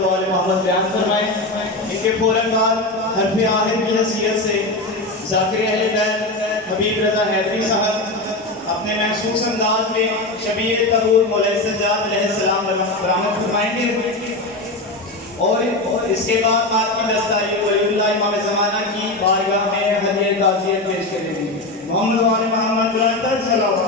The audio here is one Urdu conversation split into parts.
محمد بیان فرمائیں۔ ان کے فوراً بعد حرف آخر کی حیثیت سے ذاکر اہل بیت حبیب رضا حیدری صاحب اپنے محسوس انداز میں شبیر قبول مولانا سجاد علیہ السلام برآمد فرمائیں گے، اور اس کے بعد بات کی دستاری ولی اللہ امام زمانہ کی بارگاہ میں ہدیہ تعزیت پیش کریں گے۔ محمد وعلی محمد بلند صلوات۔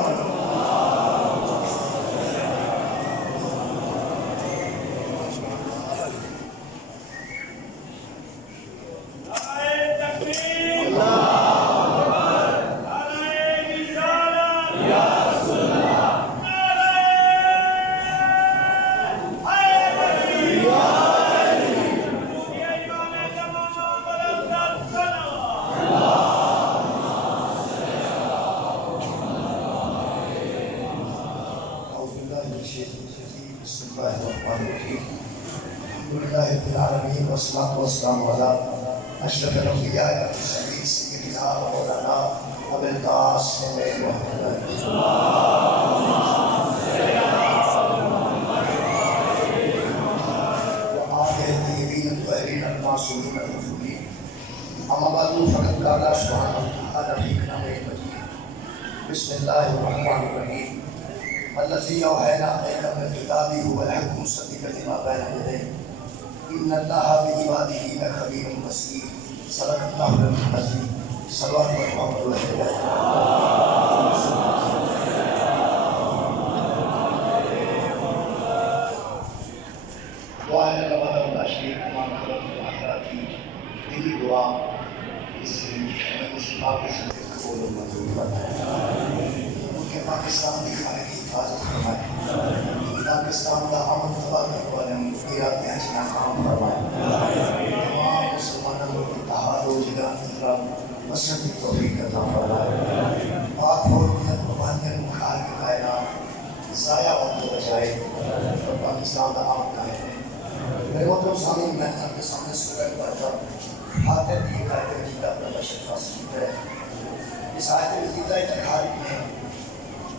والصلاة والسلام على أشرف الأنبياء والمرسلين سيدنا ومولانا أبي القاسم محمد وآله الطيبين الطاهرين المعصومين المرسلين. أما بعد فقد قال سبحانه وتعالى في كلامه المجيد بسم الله الرحمن الرحيم الذي أوحينا إليك من الكتاب هو الحق مصدقا لما بين يديه إن الله بعباده لخبير بصير. صدق الله العظيم. صلوات محمد رسول الله. دعائیں رمضان العشیر تمام خلق الآخرات کی دلی دعا اس پاکستان کے قبول و منظور فرمائے، ان کے پاکستان کی خانے کی حفاظت فرمائے، پاکستان کا امن تباہ کرنے والے ارادے ہیں ناکام فرمائے، تمام مسلمانوں کو اتحاد و جگہ احترام مسجد کی توفیق عطا فرمائے، پاک حرمت مبادل مخار کے کائنات ضائع ہونے کو بچائے اور پاکستان کا امن قائم ہے۔ میرے محترم سامعین، میں آپ کے سامنے سورہ بقرہ فاتح کی آیت مجیدہ پر بشر فاصل ہے۔ اس آیت مجیدہ کی خارج میں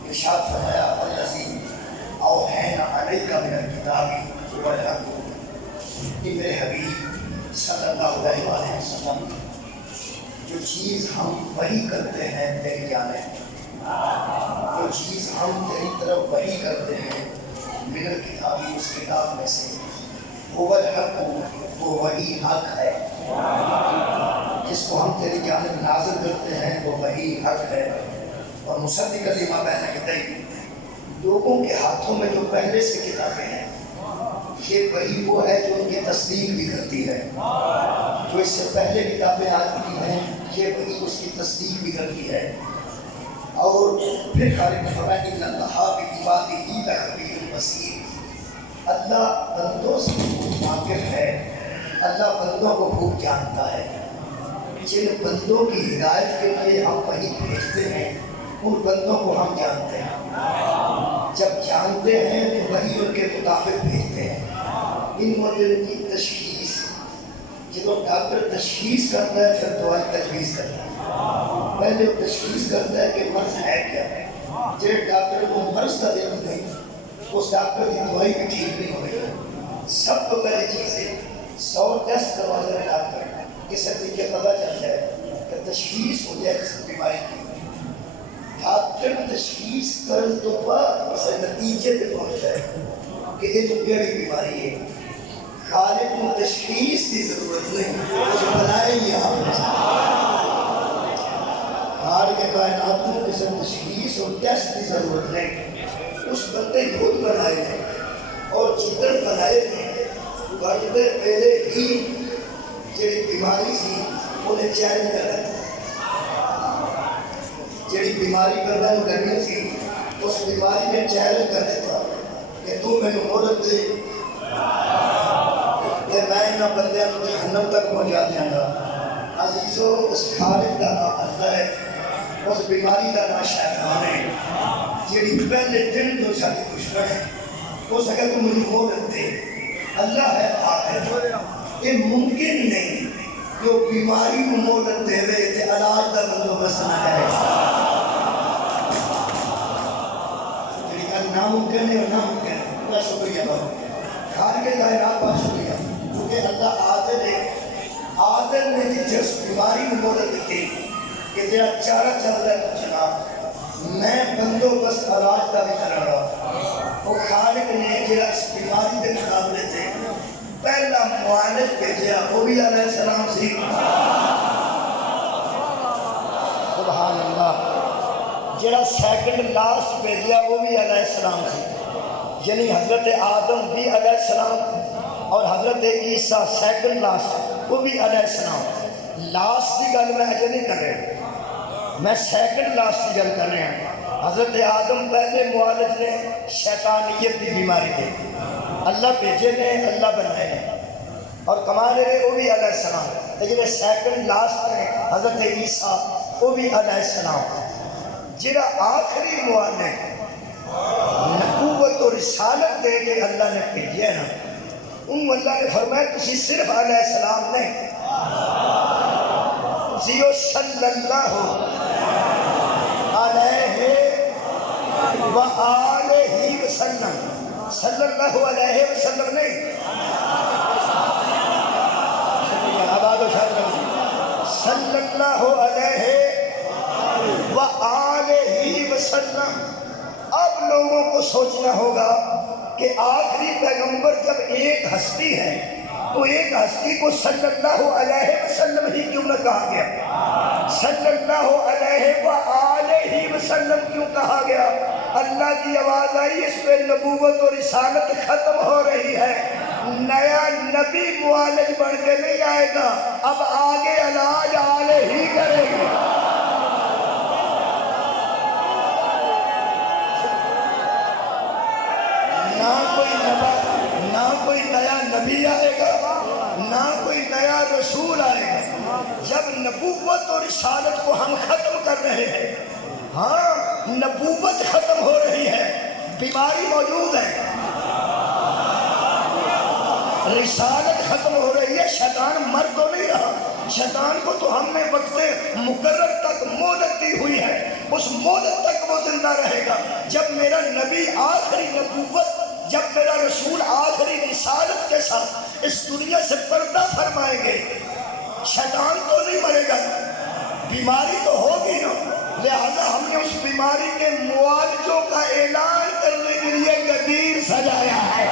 ارشاد فرمایا الذی اوحینا علیک من الکتاب والحق، کہ میرے حبیب صلی اللہ علیہ وآلہ وسلم جو چیز ہم وحی کرتے ہیں تیری جانب، جو چیز ہم تیری طرف وحی کرتے ہیں من الکتابی اس کتاب میں سے، وہ الحق وہ وحی حق ہے، جس کو ہم تیری جانب نازل کرتے ہیں وہ وحی حق ہے، اور مصدق لما بین یدیہ، لوگوں کے ہاتھوں میں جو پہلے سے کتابیں ہیں یہ وحی وہ ہے جو ان کی تصدیق بھی کرتی ہے، جو اس سے پہلے کتابیں آ چکی ہیں یہ وحی اس کی تصدیق بھی کرتی ہے۔ اور پھر خالق نے فرمایا ان اللہ بعبادہ لخبیر بصیر، اللہ بندوں سے خوب واقف ہے، اللہ بندوں کو خوب جانتا ہے۔ جن بندوں کی ہدایت کے لیے ہم وحی بھیجتے ہیں ان بندوں کو ہم جانتے ہیں، جب جانتے ہیں تو وحی ان کے مطابق بھیجتے ہیں۔ ان مرضوں کی تشخیص، جب ڈاکٹر تشخیص کرتا ہے پھر دوائی تجویز کرتا ہے، پہلے وہ تشخیص کرتا ہے کہ مرض ہے کیا، جب ڈاکٹر کو مرض کا علم نہیں اس ڈاکٹر کی دوائی بھی ٹھیک نہیں ہو رہی۔ سب تو پہلی چیز ہے 100 ٹیسٹ کرواتا ہے ڈاکٹر، اس طریقے پتہ چل جائے کہ تشخیص ہو جائے اس بیماری کی۔ ڈاکٹر تشخیص کرن تو بعد اسے نتیجے پہ پہنچ جائے کہ یہ تو کیڑی بیماری ہے۔ خالق کو تشخیص کی ضرورت نہیں، وہ بنائے گی آپ نے۔ خالق کائنات کو کسی تشخیص اور ٹیسٹ کی ضرورت نہیں، اس بندے خود بنائے ہیں، اور جدر بنائے ہیں بندے پہلے ہی جڑی بیماری سی انہیں چیلنج کر رہے تھے، جڑی بیماری پر میں کرنی تھی اس بیماری نے چیلنج کر دیتا کہ تو میں نے مہلت دے کہ میں انہاں بندیاں کو جہنم تک پہنچا دیاں گا۔ عزیزو اس خالق کا نام اللہ ہے، اس بیماری کا نام شیطان ہے، جڑی پہلے دن تو ساتھی دشمن ہے، ہو سکے تو مجھے مہلت دے۔ اللہ ہے قادر، یہ ممکن نہیں جو بیماری کو مہلت دے وے تے علاج کا بندوبست نہ کرے۔ ناممکن ہے اور ناممکن ہے۔ بہت شکریہ بہت خالق کائنات، بہت شکریہ۔ بیماری کو مدد دیتی کہ جڑا چارہ چل رہا ہے جناب میں بندوبست علاج کا بھی کرا رہا وہ خالق نے جڑا اس بیماری کے مقابلے سے پہلا معالج بھیجا وہ بھی علیہ السلام سی سبحان اللہ جڑا سیکنڈ لاسٹ بھیجا وہ بھی علیہ السلام سی یعنی حضرت آدم بھی علیہ السلام اور حضرت عیسیٰ سیکنڈ لاسٹ وہ بھی علیہ السلام لاسٹ کی گل میں اجے نہیں کر رہا میں سیکنڈ لاسٹ کی گل کر رہا ہوں حضرت آدم پہلے معالج نے شیطانیت کی بیماری کے اللہ بھیجے نے اللہ بنائے ہیں اور کمالے نے وہ بھی علیہ السلام لیکن سیکنڈ لاسٹ میں حضرت عیسیٰ وہ بھی علیہ السلام جڑا آخری معالج نبوت اور رسالت دے کے اللہ نے بھیجا نا ان اللہ نے فرمایا تسی صرف علیہ السلام نہیں تسی صلی اللہ علیہ وآلہ وسلم صلی اللہ علیہ وسلم نہیں آباد و شاہد صلی اللہ علیہ وآلہ وسلم اب لوگوں کو سوچنا ہوگا کہ آخری پیغمبر جب ایک ہستی ہے تو ایک ہستی کو صلی اللہ علیہ وسلم ہی کیوں نہ کہا گیا صلی اللہ علیہ وآلہ وسلم کیوں کہا گیا اللہ کی آواز آئی اس پہ نبوت اور رسالت ختم ہو رہی ہے نیا نبی معالج بن کے نہیں آئے گا اب آگے علاج آلے ہی کریں گے نہ کوئی نیا نبی آئے گا نہ کوئی نیا رسول آئے گا جب نبوت اور رسالت کو ہم ختم کر رہے ہیں ہاں نبوت ختم ہو رہی ہے بیماری موجود ہے رسالت ختم ہو رہی ہے شیطان مر تو نہیں رہا شیطان کو تو ہم نے وقت مقرر تک مہلت دی ہوئی ہے اس مہلت تک وہ زندہ رہے گا جب میرا نبی آخری نبوت جب میرا رسول آخری رسالت کے ساتھ اس دنیا سے پردہ فرمائیں گے شیطان تو نہیں مرے گا بیماری تو ہوگی نا لہذا ہم نے اس بیماری کے معالجوں کا اعلان کرنے کے لیے غدیر سجایا ہے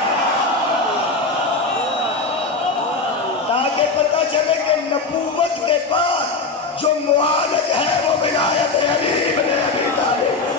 تاکہ پتہ چلے کہ نبوت کے بعد جو معالج ہے وہ ولایت علی بن ابی طالب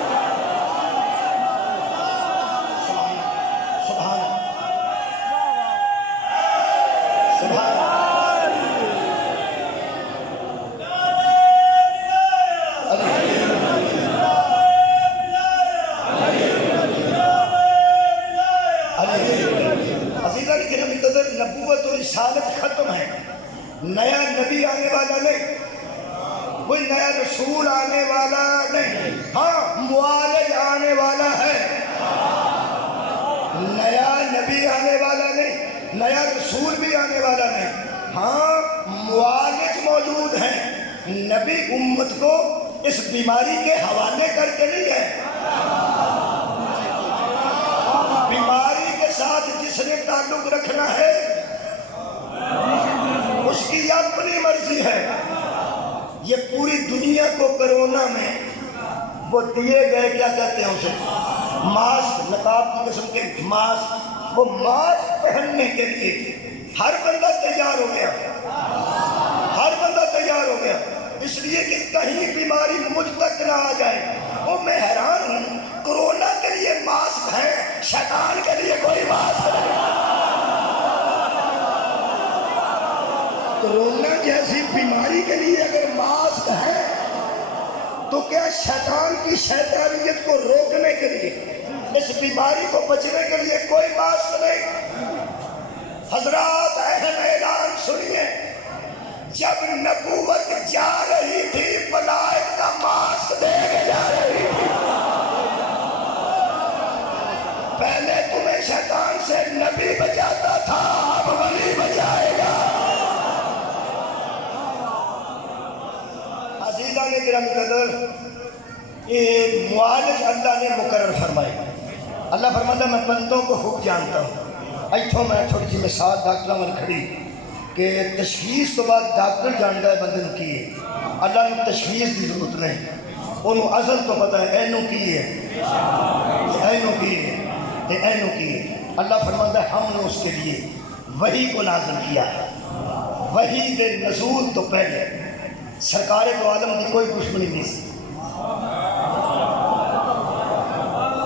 نبوت اور رسالت ختم ہے نیا نبی آنے والا نہیں کوئی نیا رسول آنے والا نہیں ہاں معالج آنے والا ہے نیا نبی آنے والا نہیں نیا رسول بھی آنے والا نہیں ہاں معالج موجود ہیں نبی امت کو اس بیماری کے حوالے کر کے نہیں گئے بیماری کے ساتھ جس نے تعلق رکھنا ہے اس کی اپنی مرضی ہے یہ پوری دنیا کو کرونا میں وہ دیے گئے کیا کہتے ہیں اسے ماسک نقاب کی قسم کے ماسک وہ ماسک پہننے کے لیے ہر بندہ تیار ہو گیا ہر بندہ تیار ہو گیا اس لیے کہ کہیں بیماری مجھ تک نہ آ جائے وہ میں حیران ہوں کرونا کے لیے ماسک ہے شیطان کے لیے کوئی ماسک نہیں کرونا جیسی بیماری کے لیے اگر ماسک ہے تو کیا شیطان کی شیطانیت کو روکنے کے لیے اس بیماری کو بچنے کے لیے کوئی ماسک نہیں حضرات اہم اعلان سنیے جب نبوت جا رہی تھی ملائک کا ماسک دے کے جا رہی تھی پہلے تمہیں شیطان سے نبی بچاتا تھا اب ولی بچائے گا عزیزان کرام قدر یہ معالج اللہ نے مقرر فرمائے اللہ فرماتا میں بندوں کو خوب جانتا ہوں ایتھوں میں تھوڑی سی مثال ڈاکٹر من کھڑی کہ تشخیص تو بعد ڈاکٹر جانتا ہے بندے نو کی ہے، اللہ نے تشخیص کی ضرورت نہیں، انہوں ازل تو پتہ ہے اینو کی ہے، اینو کی ہے، اینو کی ہے۔ اللہ فرماتا ہے ہم نے اس کے لیے وحی کو نازل کیا ہے، وحی کے نزول تو پہلے سرکار دو عالم کی کوئی دشمنی نہیں سی۔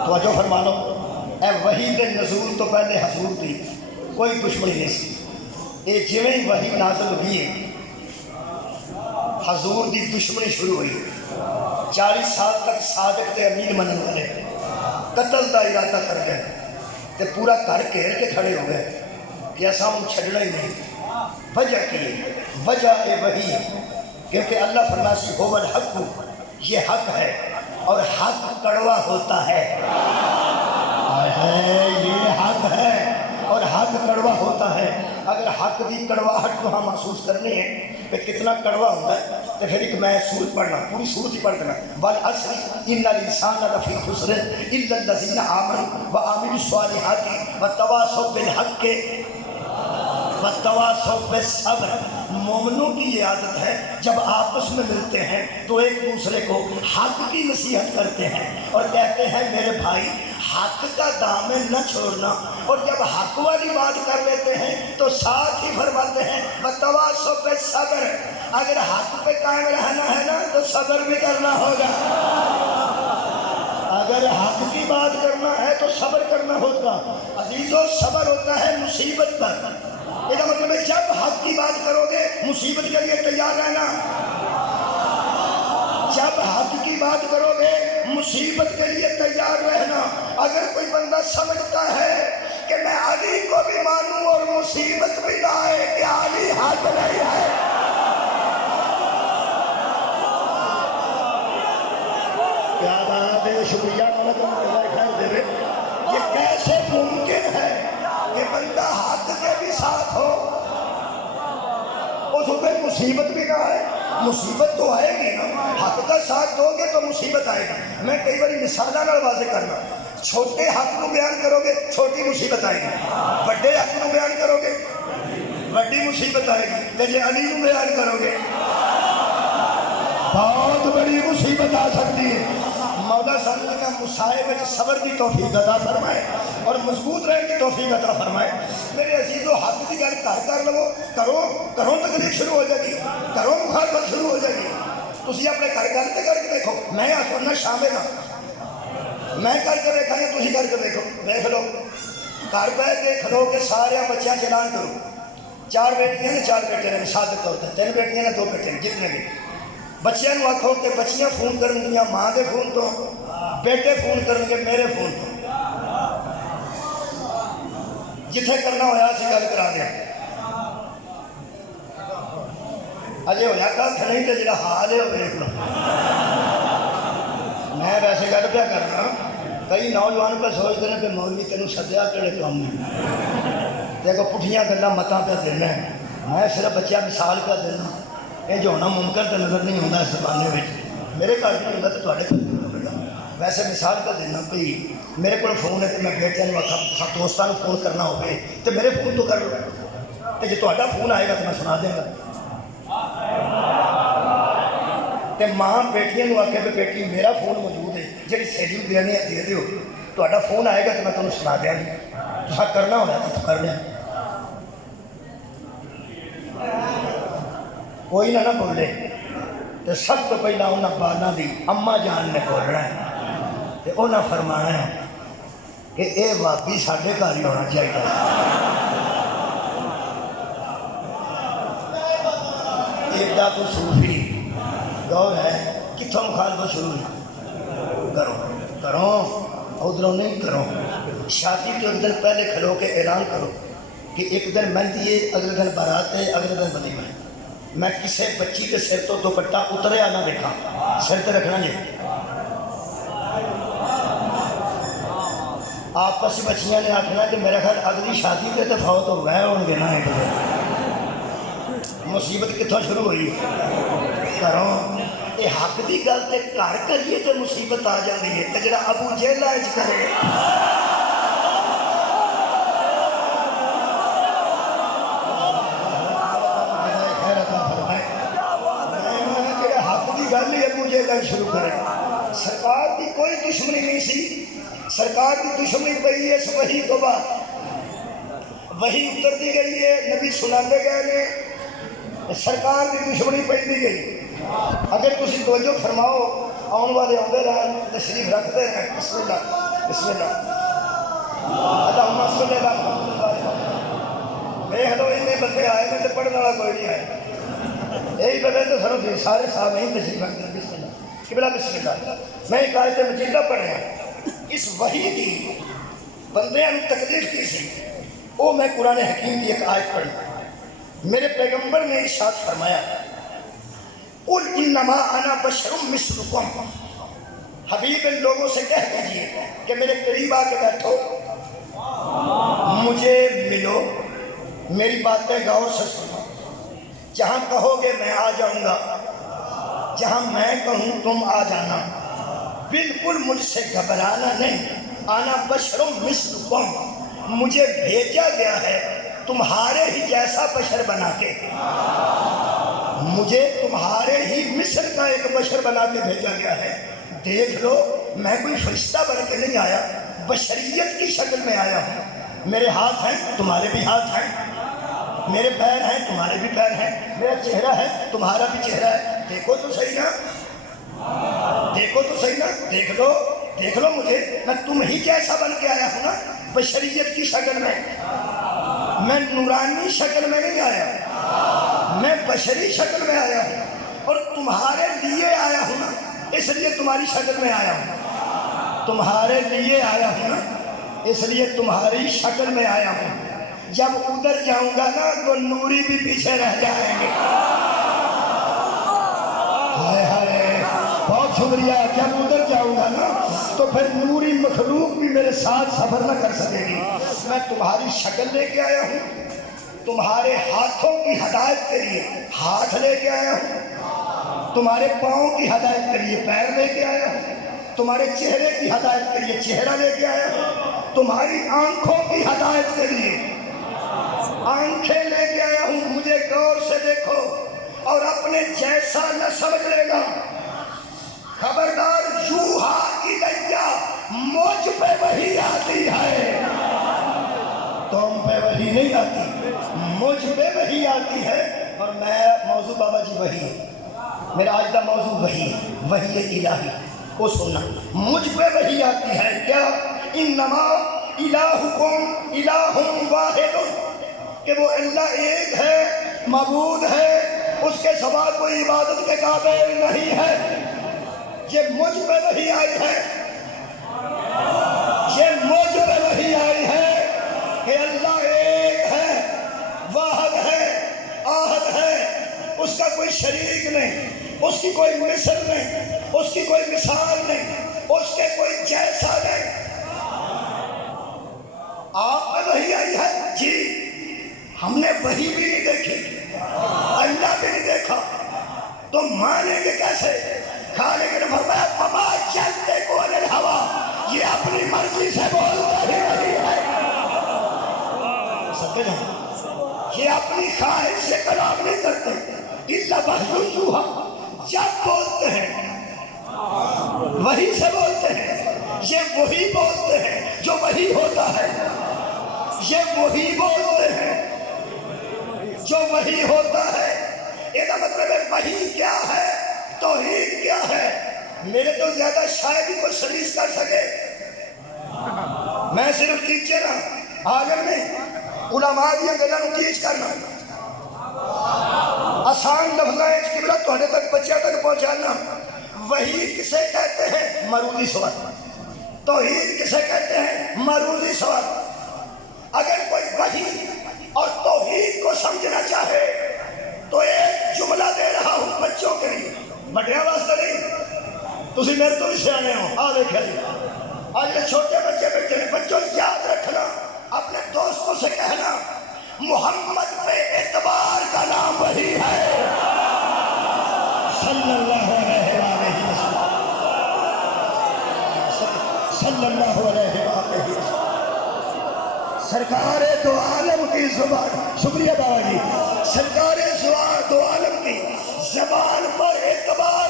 توجہ فرما لو، اے وحی کے نزول تو پہلے حضور کی کوئی دشمنی نہیں سی۔ یہ جویں ہی وحی نازل ہوئی ہے حضور دی دشمنی شروع ہوئی، 40 سال تک صادق تے امین منن والے قتل دا ارادہ کر گئے تے پورا گھر گھیر کے کھڑے ہو گئے کہ ایسا ہم چھڑنا ہی نہیں۔ وجہ کی وجہ اے وحی کیونکہ اللہ فرماسی هو الحق، یہ حق ہے اور حق کڑوا ہوتا ہے، یہ حق ہے اور حق کڑوا ہوتا ہے۔ اگر حق دی کڑواہٹ کو ہم محسوس کرنے ہیں کہ کتنا کڑوا ہوتا ہے تو پھر ایک میں سورت پڑھنا، پوری سورت ہی پڑھ دینا، والعصر ان الانسان لفی خسر الا الذین آمنوا وعملوا الصالحات وتواصوا بالحق وتواصوا بالصبر۔ مومنوں کی یہ عادت ہے جب آپس میں ملتے ہیں تو ایک دوسرے کو حق کی نصیحت کرتے ہیں اور کہتے ہیں میرے بھائی حق کا دامن نہ چھوڑنا، اور جب حق والی بات کر لیتے ہیں تو ساتھ ہی فرماتے ہیں وتواصوا بالصبر۔ اگر حق پہ قائم رہنا ہے نا تو صبر بھی کرنا ہوگا، اگر حق کی بات کرنا ہے تو صبر کرنا ہوگا۔ عزیزو صبر ہوتا ہے مصیبت پر، یہ مطلب ہے جب حق کی بات کرو گے مصیبت کے لیے تیار رہنا، جب حق کی بات کرو گے مصیبت کے لیے تیار رہنا۔ اگر کوئی بندہ سمجھتا ہے کہ میں علی کو بھی مانوں اور مصیبت بھی نہ آئے کہ علی حق نہیں ہے، کیا بات ہے، شکریہ یہ کیسے ممکن ہے کہ بندہ حق کے بھی ساتھ ہو اس پہ مصیبت بھی نہ آئے؟ مصیبت تو آئے گی نا، حق کا ساتھ دو گے تو مصیبت آئے گی۔ میں کئی باری مثالہ نال واضح کرنا، چھوٹے حق کو بیان کرو گے چھوٹی مصیبت آئے گی، بڑے حق کو بیان کرو گے بڑی مصیبت آئے گی، تے جے علی کو بیان کرو گے بہت بڑی مصیبت آ سکتی ہے۔ مولا صاحب کا مصائب میں صبر کی توفیق عطا فرمائے اور مضبوط رہنے کی توفیق عطا فرمائے۔ میرے عزیزو حق کی گل کر لو، کرو تکلیف شروع ہو جائے گی، کرو مخالفت شروع ہو جائے گی۔ تسی اپنے گھر تے کر کے دیکھو، میں آنا شامل ہاں، میں کر کے دیکھا یا تسی کر کے دیکھو، دیکھ لو گھر پہ دیکھ لو کہ سارے بچیاں چلان کرو، 4 بیٹیاں نے 4 بیٹے نے، مثال کے طور پہ 3 بیٹیاں نے 2 بیٹے نے، جتنے بھی بچیاں نو آکھو کہ بچیاں فون کرن گیاں ماں دے فون تو، بیٹے فون کرن گے میرے فون تو، جتھے کرنا ہویا سی گل کرا دیا۔ اجے ہویا کل نہیں تے جڑا حال ہے وہ دیکھ لو۔ میں ویسے گل پہ کرنا، کئی نوجوان پہ سوچتے ہیں کہ مولوی تینوں سدیا کہڑے کام نہیں، دیکھو پٹھیاں گلاں متاں پہ دینا ہے، میں صرف بچہ مثال پہ دینا، یہ جو ہونا ممکن تو نظر نہیں ہوتا اس زمانے میں، میرے گھر نہیں ہوتا تو تھوڑے گھر نہیں ہوگا۔ ویسے مثال کا دینا، کوئی میرے کو فون ہے تو میں بیٹے نے آخا دوستوں فون کرنا ہوگی تو میرے فون تو کر لو، تو جی تا فون آئے گا تو میں سنا دیں گا۔ تو ماں بیٹیاں آخے کہ بیٹی میرا فون موجود ہے جی سہیلی دینی ہے دے دیو، تا فون آئے گا تو میں تمہیں سنا دیا گی، تو کرنا ہونا تو کر لیا۔ کوئی نہ بولے تو سب تو پہلا انہیں بالا دی اما جان نے بولنا ہے، تو انہیں فرمانا ہے کہ اے واقعی ساڈے گھر ہی ہونا چاہیے۔ ایڈا تو صوفی گور ہے، کتوں مخالفت شروع ہوئی؟ کرو ادھروں نہیں کرو، شادی کے ایک دن پہلے کھلو کے اعلان کرو کہ ایک دن مہندی ہے، اگلے دن بارات ہے، اگلے دن ولیمہ ہے۔ میں کسی بچی کے سر تو دوپٹہ اتریا نہ دیکھا، سر تے رکھنا جی۔ آپس بچیاں نے آخنا کہ میرا خیال اگلی شادی پہ تو فوت ہو گئے ہو گے نا، مصیبت کتوں شروع ہوئی؟ کرو یہ حق کی گل تے گھر کریے تو مصیبت آ جاتی ہے، تو جڑا ابو جہل کرے بیان شروع کریں. سرکار کی کوئی دشمنی نہیں سی. سرکار کی دشمنی پئی ہے اس وحی تو بعد. وحی اتر دی گئی ہے, نبی سناتے گئے نے, سرکار کی دشمنی پئی دی گئی. اگر تسی توجہ فرماؤ, آن والے آتے رہے, تشریف رکھتے ہیں. بسم اللہ بسم اللہ. اللہم صلی اللہ علیہ وسلم. دیکھ لو اتنے بندے آئے میں تو پڑھنے والا کوئی نہیں آئے. یہی بندے تو سروں سے سارے سامعین تشریف رکھتے ہیں. بسم اللہ قبلہ بسم اللہ. میں ایک آیت مجیدہ پڑھیا, اس وحی کی بندے نے تکلیف کی سی, وہ میں قرآن حکیم کی ایک آیت پڑھی. میرے پیغمبر نے ارشاد فرمایا, قل انما انا بشر مثلکم. حبیب ان لوگوں سے کہہ دیجیے کہ میرے قریب آ کے بیٹھو, مجھے ملو, میری باتیں غور سے سنو. جہاں کہو گے میں آ جاؤں گا, جہاں میں کہوں تم آ جانا. بالکل مجھ سے گھبرانا نہیں. آنا بشر مثلکم, مجھے بھیجا گیا ہے تمہارے ہی جیسا بشر بنا کے. مجھے تمہارے ہی مثل کا ایک بشر بنا کے بھیجا گیا ہے. دیکھ لو میں کوئی فرشتہ بن کے نہیں آیا, بشریت کی شکل میں آیا ہوں. میرے ہاتھ ہیں تمہارے بھی ہاتھ ہیں, میرے پیر ہیں تمہارے بھی پیر ہیں, میرا چہرہ ہے تمہارا بھی چہرہ ہے. دیکھو تو صحیح نا, دیکھو تو صحیح نا, دیکھ لو مجھے, میں تم ہی جیسا بن کے آیا ہوں نا, بشریت کی شکل میں. میں نورانی شکل میں نہیں آیا, میں بشری شکل میں آیا ہوں, اور تمہارے لیے آیا ہوں نا, اس لیے تمہاری شکل میں آیا ہوں. تمہارے لیے آیا ہوں نا, اس لیے تمہاری شکل میں آیا ہوں. جب ادھر جاؤں گا نا تو نوری بھی پیچھے رہ جائیں گے. ہائے ہائے, بہت شکریہ. جب ادھر جاؤں گا نا تو پھر نوری مخلوق بھی میرے ساتھ سفر نہ کر سکے گی. میں تمہاری شکل لے کے آیا ہوں, تمہارے ہاتھوں کی ہدایت کے لیے ہاتھ لے کے آیا ہوں, تمہارے پاؤں کی ہدایت کے لیے پیر لے کے آیا ہوں, تمہارے چہرے کی ہدایت کے لیے چہرہ لے کے آیا ہوں, تمہاری آنکھوں کی ہدایت کے لیے آنکھیں لے کے آیا ہوں. مجھے غور سے دیکھو اور اپنے جیسا نہ سمجھ لے گا. خبردار, یوحا الیہ, مجھ پہ وحی آتی ہے, تم پہ وحی نہیں آتی, مجھ پہ وحی آتی ہے. اور میں موضوع بابا جی وحی ہے, میرا آج کا موضوع وحی ہے, وحی الہی. وہ سننا, مجھ پہ وحی آتی ہے. کیا؟ انما الہکم الہ واحد, کہ وہ اللہ ایک ہے, معبود ہے, اس کے سوا کوئی عبادت کے قابل نہیں ہے. یہ مجھ پہ وحی آئی ہے, یہ مجھ پہ وحی آئی ہے کہ اللہ ایک ہے, واحد ہے, آہد ہے, اس کا کوئی شریک نہیں, اس کی کوئی مثل نہیں, اس کی کوئی مثال نہیں, اس کے کوئی جیسا نہیں. آپ پہ وحی آئی ہے جی, ہم نے وحی بھی نہیں دیکھی, اللہ بھی نہیں دیکھا, تو مانیں گے کیسے؟ خالق نے فرمایا فما ينطق عن الهوى, یہ اپنی مرضی سے بولتا ہی نہیں ہے. یہ اپنی خواہش سے کلام نہیں کرتے, الا وحی یوحا, جب بولتے ہیں وحی سے بولتے ہیں. یہ وہی بولتے ہیں جو وحی ہوتا ہے, یہ وہی بولتے ہیں جو وحی ہوتا ہے. یہ مطلب ہے وحی کیا ہے, توحید کیا ہے. میرے تو زیادہ شاید ہی کوئی سلیس کر سکے, میں صرف ٹیچر ہوں, عالم نہیں. علماء دیا گلوں ٹیچ کرنا, آسان لفظاں قبلہ تھوڑے تک بچیاں تک پہنچانا. وحی کسے کہتے ہیں؟ معروضی سوال. توحید کسے کہتے ہیں؟ معروضی سوال. اگر کوئی وحی اور توحید کو سمجھنا چاہے تو ایک جملہ دے رہا ہوں بچوں کے لیے, بڑیاں واسطے نہیں. تسی میرے تو بھی سیانے ہو, آ دیکھیں آج یہ چھوٹے بچے بیٹھے ہیں, بچوں یاد رکھنا, اپنے دوستوں سے کہنا محمد پہ اعتبار کا نام وحی ہے. صلی اللہ علیہ وسلم, صلی اللہ علیہ وسلم. سرکار دو عالم کی زبان, شکریہ بابا جی, سرکار دو عالم کی زبان پر اعتبار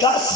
10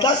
10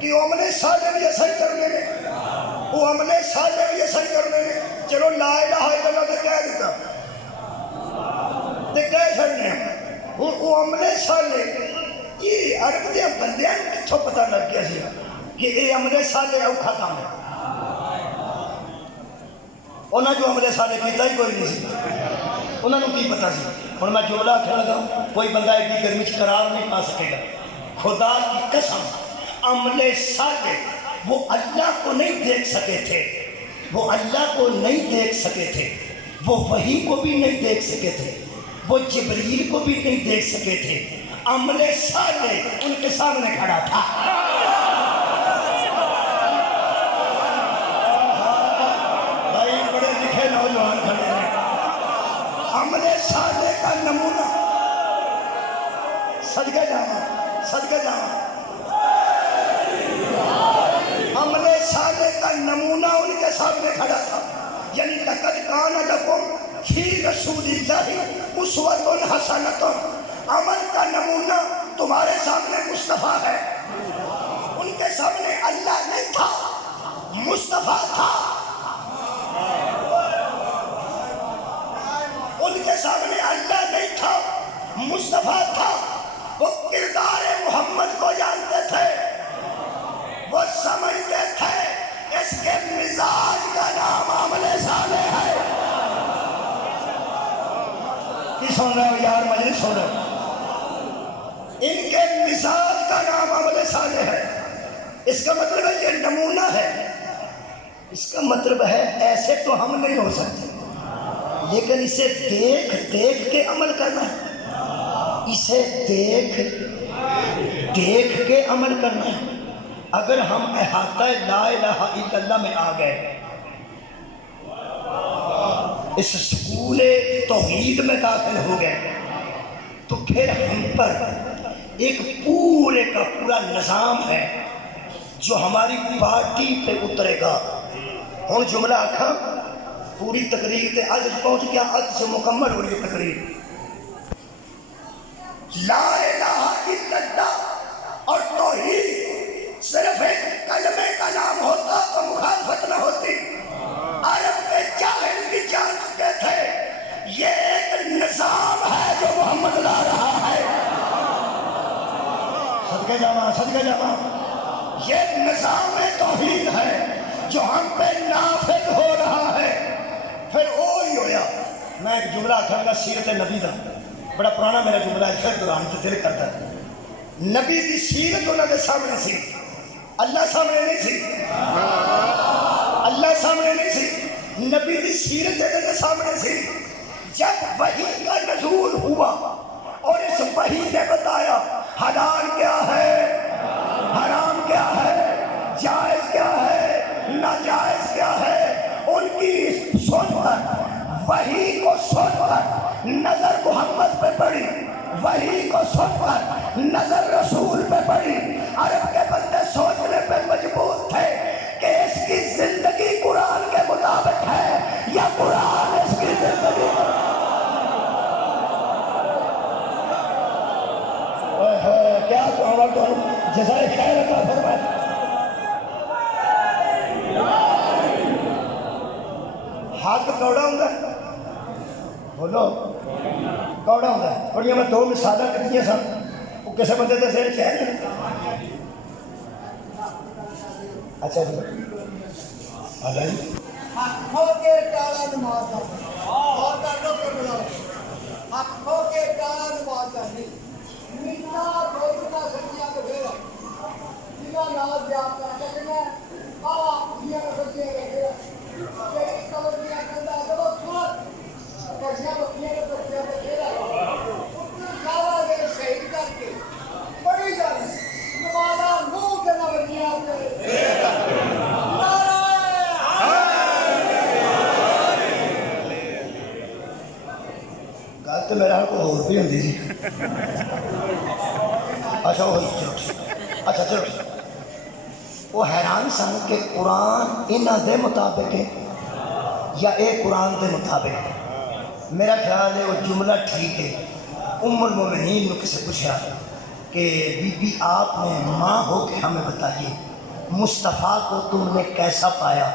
کہ وہ عمل صالح بھی ایسا ہی کرنے نے، وہ عمل صالح بھی ایسا ہی کرنے نے. چلو لا الہ الا اللہ تے کہہ دیتا تے کہہ چھڑنے ہیں. وہ عمل صالح یہ عرب دے بندیاں نوں کتھوں پتہ لگ گیا سی کہ یہ عمل صالح اوکھا کام ہے. انہاں جو عمل صالح کیتا ہی کوئی نہیں سی، انہاں نوں کی پتہ سی. ہن میں جملہ آکھن لگا کوئی بندہ ایڈی گرمی چ قرار نہیں پا سکے گا. خدا کی قسم عمل صالح وہ اللہ کو نہیں دیکھ سکے تھے، وہ اللہ کو نہیں دیکھ سکے تھے، وہ وحی کو بھی نہیں دیکھ سکے تھے، وہ جبریل کو بھی نہیں دیکھ سکے تھے. عمل صالح ان کے سامنے کھڑا تھا. بھائی بڑے لکھے نوجوان کھڑے ہیں. عمل صالح کا نمونہ صدقہ جاواں، صدقہ جاواں. عمل صالح کا نمونہ ان کے سامنے کھڑا تھا. یعنی لقد کان لکم فی رسول اللہ اسوۃ حسنۃ. عمل کا نمونہ تمہارے سامنے مصطفیٰ ہے. ان کے سامنے اللہ نہیں تھا، مصطفیٰ تھا. ان کے سامنے اللہ نہیں تھا، مصطفیٰ تھا. وہ کردار محمد کو جانتے تھے، وہ سمجھتے تھے اس کے مزاج کا نام عمل صالح ہے. کی سن رہے ہو یار؟ مجلس سن رہے ہو؟ ان کے مزاج کا نام عمل صالح ہے. اس کا مطلب ہے یہ نمونہ ہے. اس کا مطلب ہے ایسے تو ہم نہیں ہو سکتے، لیکن اسے دیکھ دیکھ کے عمل کرنا ہے. اسے دیکھ دیکھ کے عمل کرنا ہے. اگر ہم احاطہ لا الہ الا اللہ میں آ گئے، اس سکول توحید میں داخل ہو گئے، تو پھر ہم پر ایک پورے کا پورا نظام ہے جو ہماری پارٹی پہ اترے گا. ہوں جملہ آکھا پوری تقریر تے عد پہنچ گیا، عد سے مکمل ہو رہی ہے تقریر. لا الہ الا اللہ اور توحید صرف ایک کلمے کا نام ہوتا تو مخالفت نہ ہوتی. عرب کے جاہل بھی جان چکے تھے یہ ایک نظام ہے جو محمد لا رہا ہے. صدقہ جاواں، صدقہ جاواں. یہ نظام توحید ہے جو ہم پہ نافذ ہو رہا ہے. پھر وہی ہویا. میں ایک جملہ آکھاں گا سیرت نبی دا، بڑا پرانا میرا جملہ ہے، پھر دوران تو دل کرتا ہے. نبی دی سیرت انہوں نے سامنے سی، اللہ سامنے نہیں سی. اللہ سامنے نہیں سی، نبی دی سیرت انہوں نے سامنے سی. جب وحی کا نزول ہوا اور اس وحی نے بتایا حلال کیا ہے، حرام کیا ہے، جائز کیا ہے، ناجائز کیا ہے، ان کی سن کر وحی کو سن کر نظر محمد پہ پڑی، وحی کو سن کر نظر رسول پہ پڑی. عرب کے بندے سوچنے پہ مجبور تھے کہ اس کی زندگی قرآن کے مطابق ہے یا قرآن اس کی زندگی. کیا جزائے خیر عطا فرمائے. حق کوڑا ہوں گا، بولو کوڑا ہوں گا. اور یہ میں دو مثالیں کتنی سن، وہ کسے بندے دے سیر چاہیے. اچھا جی آجا جی. حق ہو کے ٹالا نماز اور کردوں کو بلاؤ. حق ہو کے ٹالا نماز نہیں میٹھا روزنا سبزیاں کے پھیرا جنہاں ناز جاتا لیکن سبزیاں کے پھیرا تیری کلوریاں کندہ دو سوت کشیاں بکیاں کے بچیاں کے پھیرا اتنی سارا دے شہید کر کے بڑی جانے نمازہ منہ کے نہ بچیاں کے گل تو میرا کوئی اور بھی ہوتی سی. اچھا وہ چلو اچھا چلو وہ حیران سن کہ قرآن انہاں دے مطابق ہے یا اے قرآن دے مطابق ہے. میرا خیال ہے وہ جملہ ٹھیک ہے. ام المومنین نے کسے پوچھا کہ بی بی آپ نے ماں ہو کے ہمیں بتائیے مصطفیٰ کو تم نے کیسا پایا؟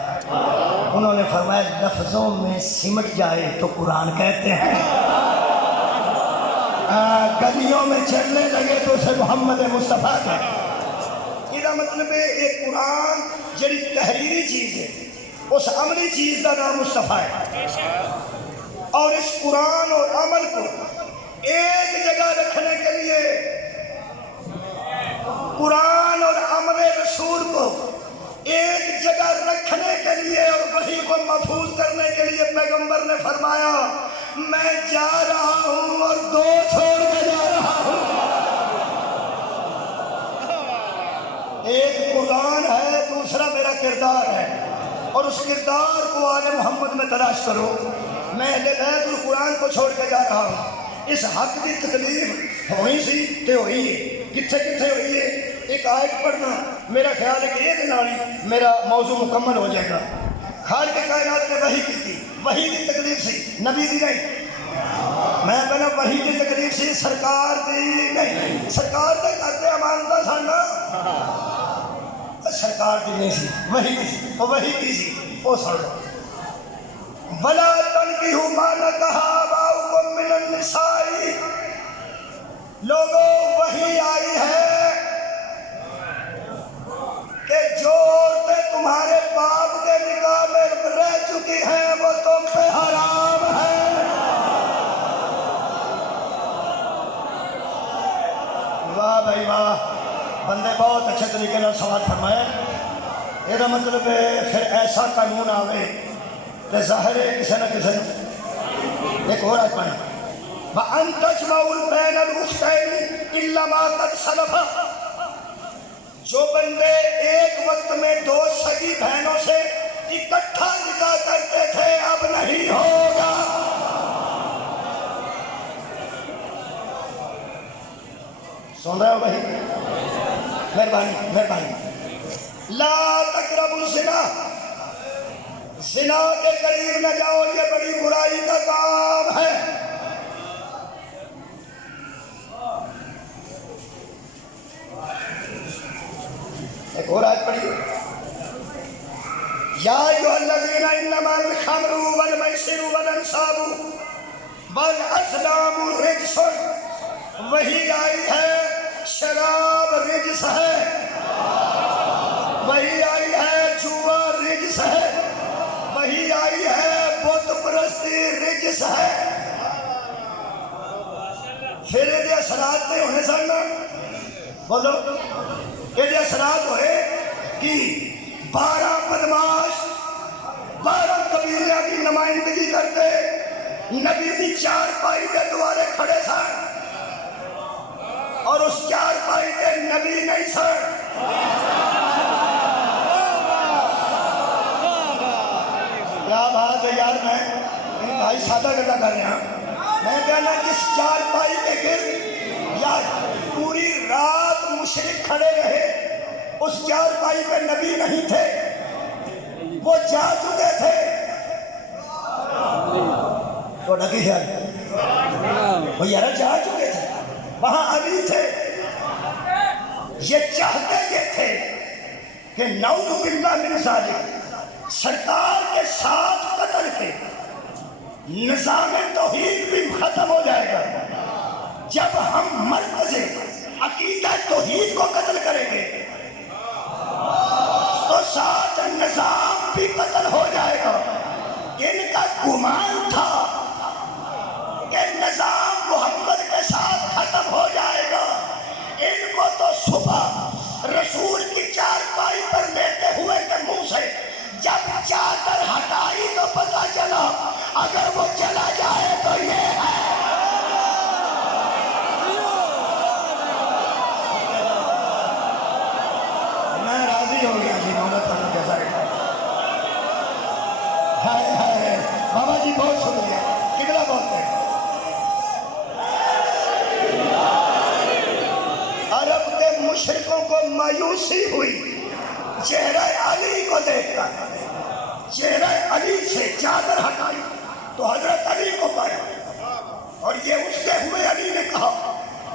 انہوں نے فرمایا لفظوں میں سمٹ جائے تو قرآن کہتے ہیں، گلیوں میں چلنے لگے تو اسے محمد مصطفیٰ کہتے ہیں۔ یہ مطلب ہے یہ قرآن جڑی تحریری چیز ہے اس عملی چیز کا نام مصطفیٰ ہے، اور اس قرآن اور عمل کو ایک جگہ رکھنے کے لیے، قرآن اور عمل رسول کو ایک جگہ رکھنے کے لیے اور وحی کو محفوظ کرنے کے لیے پیغمبر نے فرمایا میں جا رہا ہوں اور دو چھوڑ کے جا رہا ہوں، ایک قرآن ہے، دوسرا میرا کردار ہے، اور اس کردار کو آل محمد میں تلاش کرو۔ میں اہل بیت القرآن کو چھوڑ کے جا رہا ہوں، اس حق کی تکلیف ہوئی سی تے ہوئی ہے، کتھے کتھے ہوئی ہے، ایک آیت پڑھنا میرا خیال ہے کہ ایک نال میرا موضوع مکمل ہو جائے گا۔ خالق کائنات نے وحی کی تھی، وحی کی تکلیف سی، نبی دی نہیں، میں کہنا وحی کی تکلیف سی، سرکار دی نہیں، سرکار دے کرتے امانتا ساننا، سرکار دی نہیں سی، وحی کی سی، وہ وحی کی سی، وہ سن لو وَلَا تَنْكِحُوا مَا نَكَحَ آبَاؤُكُم مِّنَ النِّسَاءِ، لوگوں وحی آئی ہے کہ جو عورتیں تمہارے باپ کے نکاح میں رہ چکی ہیں وہ تم پہ حرام ہیں۔ واہ بھائی واہ، بندے بہت اچھے طریقے سے سوال فرمائے۔ یہ مطلب ہے پھر ایسا قانون آوے کہ ظاہر ہے کسی نہ کسی نے ایک اور آیت پڑھی وَأَن تَجْمَعُوا بَيْنَ الْأُخْتَيْنِ إِلَّا مَا قَدْ سَلَفَ، جو بندے ایک وقت میں دو سگی بہنوں سے اکٹھا نکاح کرتے تھے اب نہیں ہوگا۔ سن رہے ہو بھائی؟ مہربانی مہربانی، لا تقربوا الزنا، زنا کے قریب نہ جاؤ، یہ بڑی برائی کا کام ہے۔ ایک اور آیت پڑھیے یا ایھا الذین انما الخمر والمیسر والانصاب والازلام رجس، وہی آئی ہے شراب رجس ہے، وہی آئی ہے جوا رجس ہے، وہی آئی ہے بت پرستی رجس ہے۔ پھر یہ اثرات تے ہونے سن، بولو یہ اثرات ہوئے کہ 12 بدماش 12 قبیلے کی نمائندگی کرتے نبی کی چارپائی کے دوارے کھڑے سن، اور اس چارپائی کے نبی نہیں سن۔ کیا بات ہے یار، میں بھائی سادہ گلا کر رہا ہوں، میں کہنا کس چارپائی کے گرد یا پوری رات مشرک کھڑے رہے، اس چارپائی پہ نبی نہیں تھے، وہ جا چکے تھے۔ تو ڈکی خیال وہ یارہ جا چکے تھے، وہاں علی تھے، یہ چاہتے یہ تھے کہ نعوذ باللہ من ذالک سرکار کے ساتھ قتل کے نظام توحید بھی ختم ہو جائے گا، جب ہم مرکز عقیدہ توحید کو قتل کریں گے تو ساتھ نظام بھی قتل ہو جائے گا۔ ان کا گمان تھا کہ نظام محمد کے ساتھ ختم ہو جائے گا، ان کو تو صبح رسول کی چارپائی پر لیتے ہوئے کے منہ سے جب چادر ہٹائی تو پتہ چلا اگر وہ چلا جائے تو یہ ہے۔ میں راضی ہو گیا جی، مولا تعالیٰ جیسا رہا ہے۔ بابا جی بہت شکریہ، کتنا بولتے ہیں۔ عرب کے مشرکوں کو مایوسی ہوئی چہرہ علی کو دیکھ کر، چہرہ علی سے چادر ہٹائی تو حضرت علی کو پایا، اور یہ اٹھتے ہوئے علی نے کہا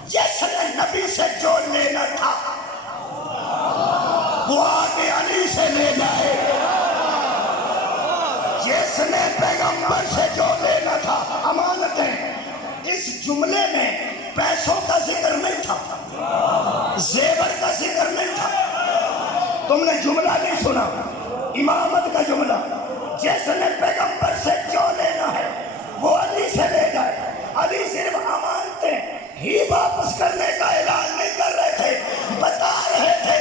جس نے نبی سے جو لینا تھا وہ آگے جملے میں پیسوں کا ذکر نہیں تھا، زیور کا ذکر نہیں تھا۔ تم نے جملہ نہیں سنا، امامت کا جملہ، جس نے پیغمبر سے جو لینا ہے وہ علی سے لے جائے۔ علی صرف امانتیں ہی واپس کرنے کا اعلان نہیں کر رہے تھے، بتا رہے تھے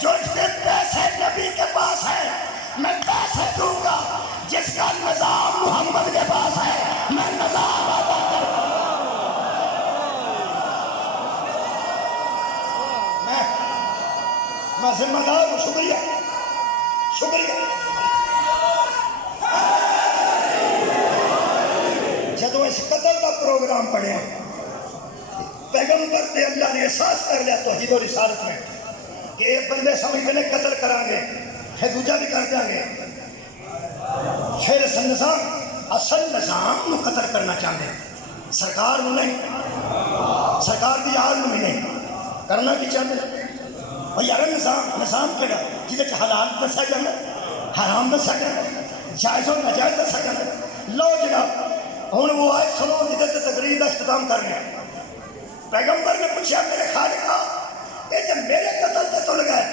جو اس کے پیسے نبی کے پاس ہے میں پیسے دوں گا، جس کا نظام محمد کے پاس ہے میں نظام ادا کروں گا۔ میں ذمہ دار ہوں۔ شکریہ شکریہ۔ جدو اس قتل کا پروگرام پڑھیا پیغمبر تے اللہ نے احساس کر لیا توحید و رسالت میں کہ ایک بندے سمجھتے ہیں قتل کریں گے پھر دوجا بھی کر دیں گے، پھر اصل نظام نو قتل کرنا چاہتے ہیں، سرکار نو نہیں، سرکار دی آل نو بھی نہیں کرنا کی چاہتے ہیں۔ اور یار نظام کہڑا جہاں حلال دسا جانا، حرام دسا جانا، جائز و ناجائز دسا جانا۔ لو جناب ہوں وہ آئے سنو جدھر تقریر کا اختتام کر گیا۔ پیغمبر نے پوچھا میرے خالقہ یہ جب میرے قتل تے تل گئے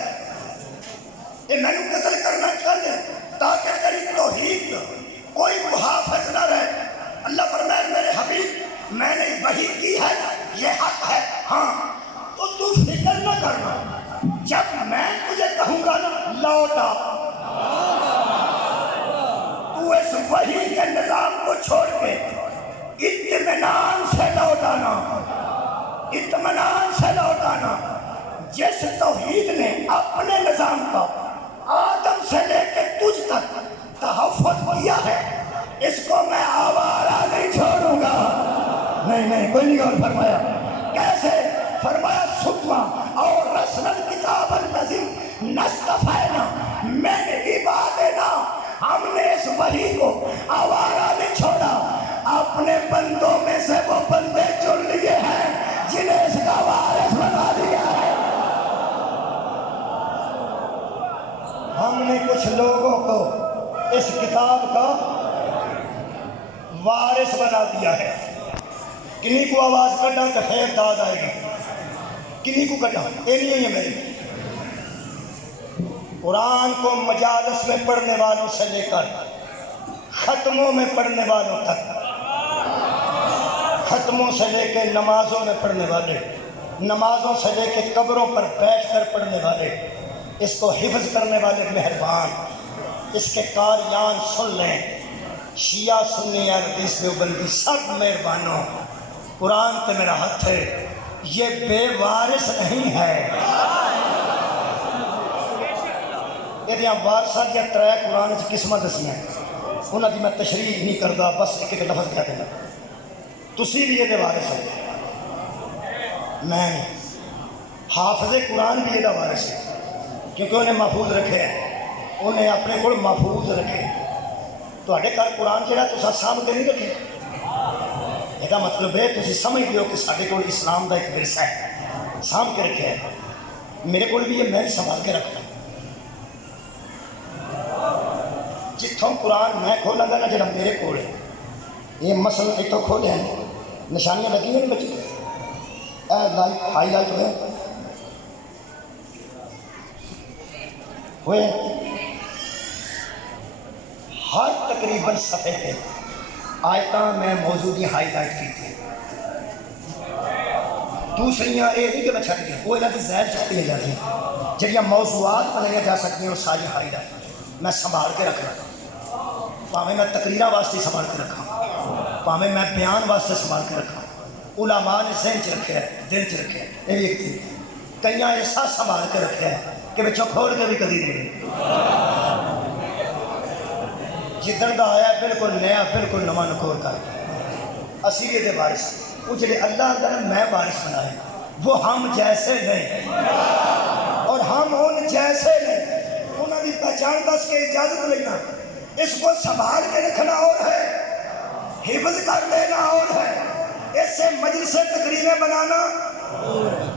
یہ میں نے قتل کرنا چاہتے تاکہ تیری توحید کوئی محافظ نہ رہے۔ اللہ فرمائے میرے حبیب میں نے وحی کی ہے یہ حق ہے، ہاں تو فکر نہ کرنا، جب میں تجھے کہوں گا نا لوٹا تو اس وحی کے نظام کو چھوڑ کے اطمینان سے لوٹانا، اطمینان سے لوٹانا۔ جس توحید نے اپنے نظام کا آدم سے لے کے تجھ تک تحفظ کیا ہے اس کو میں آوارہ نہیں چھوڑوں گا۔ نہیں کوئی نہیں غور فرمایا کیسے؟ فرمایا سکما اور رسل الکتاب الذی نصطفینا من عبادنا، ہم نے اس وحی کو آوارہ نہیں چھوڑا، اپنے بندوں میں سے وہ بندے چن لیے ہیں جنہیں اس کا وارث بنا دیا ہے۔ ہم نے کچھ لوگوں کو اس کتاب کا وارث بنا دیا ہے۔ کنہیں کو آواز کٹا تو خیر داد آئے گی، کنہیں کو کٹا یہ نہیں ہوئی ہے میری۔ قرآن کو مجالس میں پڑھنے والوں سے لے کر ختموں میں پڑھنے والوں تک، ختموں سے لے کے نمازوں میں پڑھنے والے، نمازوں سے لے کے قبروں پر بیٹھ کر پڑھنے والے، اس کو حفظ کرنے والے مہربان، اس کے قاریان سن لیں، شیعہ سنی حدیث دیوبندی سب مہربانوں، قرآن تے میرا ہاتھ ہے، یہ بے وارث نہیں ہے۔ یہ وارثہ دیا ترے قرآن کی قسمت دسیاں انہوں کی میں تشریح نہیں کرتا، بس ایک لفظ کہہ دینا تسی بھی یہ وارث ہو، میں حافظ قرآن بھی یہ وارث ہے کیونکہ انہیں محفوظ رکھے ہے، انہیں اپنے کو محفوظ رکھے۔ تواڈے گھر قرآن جہاں تسا سامھ کے نہیں رکھے، یہ مطلب ہے تسی سمجھ لیو کہ سارے کو اسلام کا ایک ورثہ ہے، سامھ کے رکھے ہے۔ میرے کو بھی یہ میں سنبھال کے رکھتا جتوں قرآن میں کھولاں گا نا جڑا میرے کول ہے، یہ مسئلہ اتوں کھولے ہیں نشانیاں لگی ہوئی بچے لائٹ ہائی لائٹ ہوئے ہر تقریباً صفحے پہ آیتاں میں موضوع کی ہائی لائٹ کی تھی، دوسریاں یہ نہیں کہ میں چھٹ گیا، وہ یہاں کی زہر چکتی جاتی ہیں جہاں موضوعات بنائی جا سکتی ہیں وہ ساری ہائی لائٹ میں سنبھال کے رکھنا، پاویں میں تقریراں واسطے سنبھال کے رکھا، پاویں میں بیان واسطے سنبھال کے رکھا، علماء نے ذہن چ رکھا ہے، دل چ رکھا ہے، یہ بھی ایک تھی کئی ایسا سنبھال کے رکھا ہے کہ بچوں کھول کے بھی کدی نہیں، جدن دا آیا بالکل نیا بالکل نواں نکور کر اصلیت دے وارث، وہ جڑے اللہ اندر میں وارث بنائے وہ ہم جیسے نہیں اور ہم ان جیسے نہیں، انہوں نے پہچان دس کے اجازت لینا، اس کو سنبھال کے رکھنا اور ہے، حفظ کر لینا اور ہے، اس سے مجلس تقریریں بنانا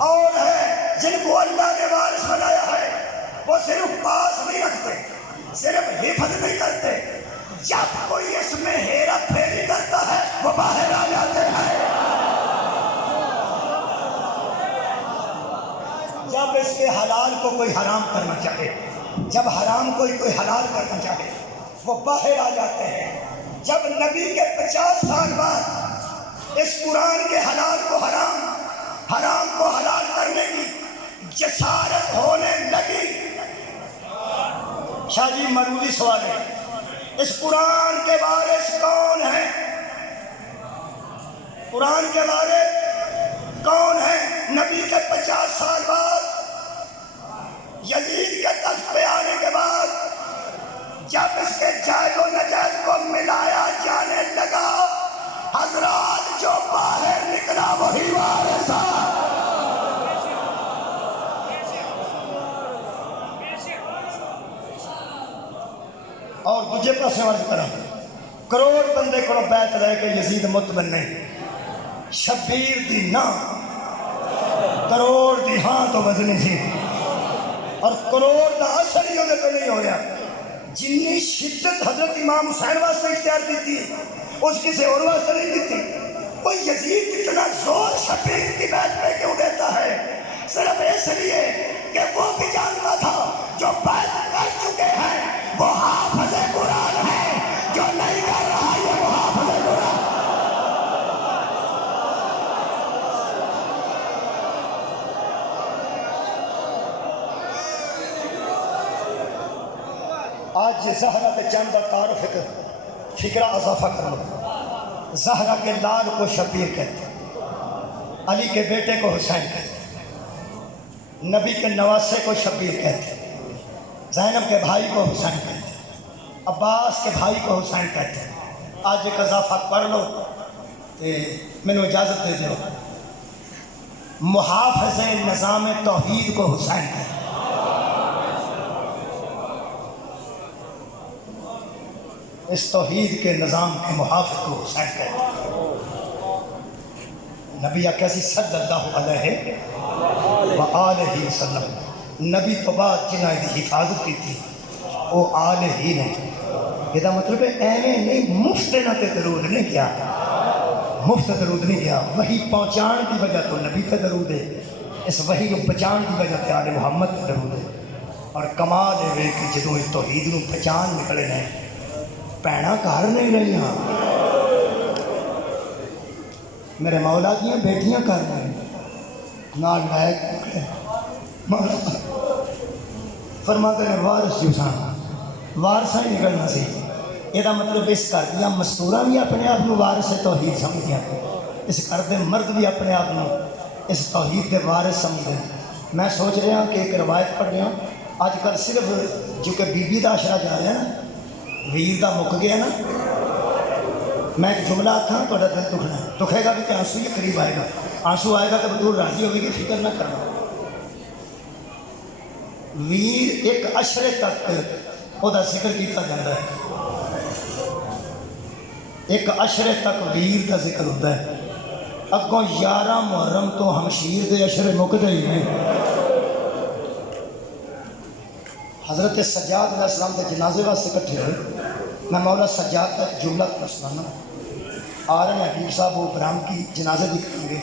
اور ہے۔ جن کو اللہ نے وارث بنایا ہے وہ صرف پاس نہیں رکھتے، صرف حفظ نہیں کرتے، جب کوئی اس میں ہیرا پھیری کرتا ہے وہ باہر آ جاتے ہیں۔ جب اس کے حلال کو کوئی حرام کرنا چاہے، جب حرام کوئی حلال کرنا چاہے وہ باہر آ جاتے ہیں۔ جب نبی کے 50 سال بعد اس قرآن کے حلال کو حرام، حرام کو حلال کرنے کی جسارت ہونے لگی۔ شاہ جی مرودی سوال ہے، اس قرآن کے وارث کون ہیں؟ قرآن کے وارث کون ہیں؟ نبی کے 50 سال بعد یزید کے تخت پہ آنے کے بعد جب اس کے جائز و نجائز کو ملایا جانے لگا، حضرات جو باہر نکلا وہی وارث ہے۔ اور دوجے پاسے عرض کرا، کروڑ بندے کو بیعت لے کے یزید مطمئن نہیں، شبیر دی نا کروڑ دی ہاں تو وزنی تھی، اور کروڑ دا اثر ہی ہونے پہ نہیں ہو گیا۔ جنی شدت حضرت امام حسین واسطے اختیار کی تھی اس کسی اور واسطے نہیں دی تھی۔ وہ یزید اتنا زور شبیر کی بیعت پہ کیوں دیتا ہے؟ صرف اس لیے کہ وہ بھی جانتا تھا جو بیعت کر چکے ہیں وہ حافظ قرآن ہے، جو نہیں کر رہا یہ وہ حافظ قرآن۔ آج زہرا کے چند تعارف فکرہ اضافہ کرو۔ زہرا کے لال کو شبیر کہتے ہیں، علی کے بیٹے کو حسین کہتے ہیں، نبی کے نواسے کو شبیر کہتے ہیں، زینب کے بھائی کو حسین کہتے ہیں، عباس کے بھائی کو حسین کہتے ہیں۔ آج ایک اضافہ پڑھ لو کہ میں نے اجازت دے دو، محافظ نظام توحید کو حسین کہتے ہیں۔ اس توحید کے نظام کے محافظ کو حسین کہتے ہیں۔ نبی اکیسی صلی اللہ علیہ وآلہ وسلم، نبی تو بعد جنہیں دی حفاظت کی تھی وہ آل ہی نے۔ یہ مطلب ہے ایویں نہیں، مفت نہ تے درود نہیں کیا، مفت درود نہیں کیا۔ وہی پہنچان کی وجہ تو نبی تے درود ہے، اس وحی کو پہچان کی وجہ تے آل محمد تے درود ہے۔ اور کمال ہے کہ جدوں اس توحید نو پہچان نکلے نے بھیناں گھر نہیں رہی ہاں، میرے مولا کی بیٹیاں کر رہے ہیں نال لائق مولا فرماتے ہیں وارث جسان وارثہ ہی نکلنا سی۔ یہ مطلب اس گھر دیا مستورہ بھی اپنے آپ کو وارث توحید سمجھدیاں، اس گھر دے مرد بھی اپنے آپ کو اس توحید کے وارث سمجھتے ہیں۔ میں سوچ رہا ہوں کہ ایک روایت پڑھ رہا ہوں، آج کل صرف جو کہ بی بی دا اشرا جا رہا ہے نا، ویر دا مک گیا نا، میں ایک جملہ آکھاں تو دل دکھنا ہے، دکھے گا بھی کہ آنسو ہی قریب آئے گا، آنسو آئے گا تو بدور راضی ہوگی کہ فکر نہ کرنا۔ ویر ایک عشرے تک وہ دا ذکر کیتا جاتا ہے، ایک عشرے تک ویر دا ذکر ہوتا ہے، اگوں 11 محرم تو ہمشیر دے عشرے مکتے ہی نہیں۔ حضرت سجاد علیہ السلام کے جنازے واسطے کٹھے ہوئے، میں مولا سجاد کا جملہ سنانا، آ رہے ہیں حبیب صاحب وہ برام کی جنازے بھی کریں گے۔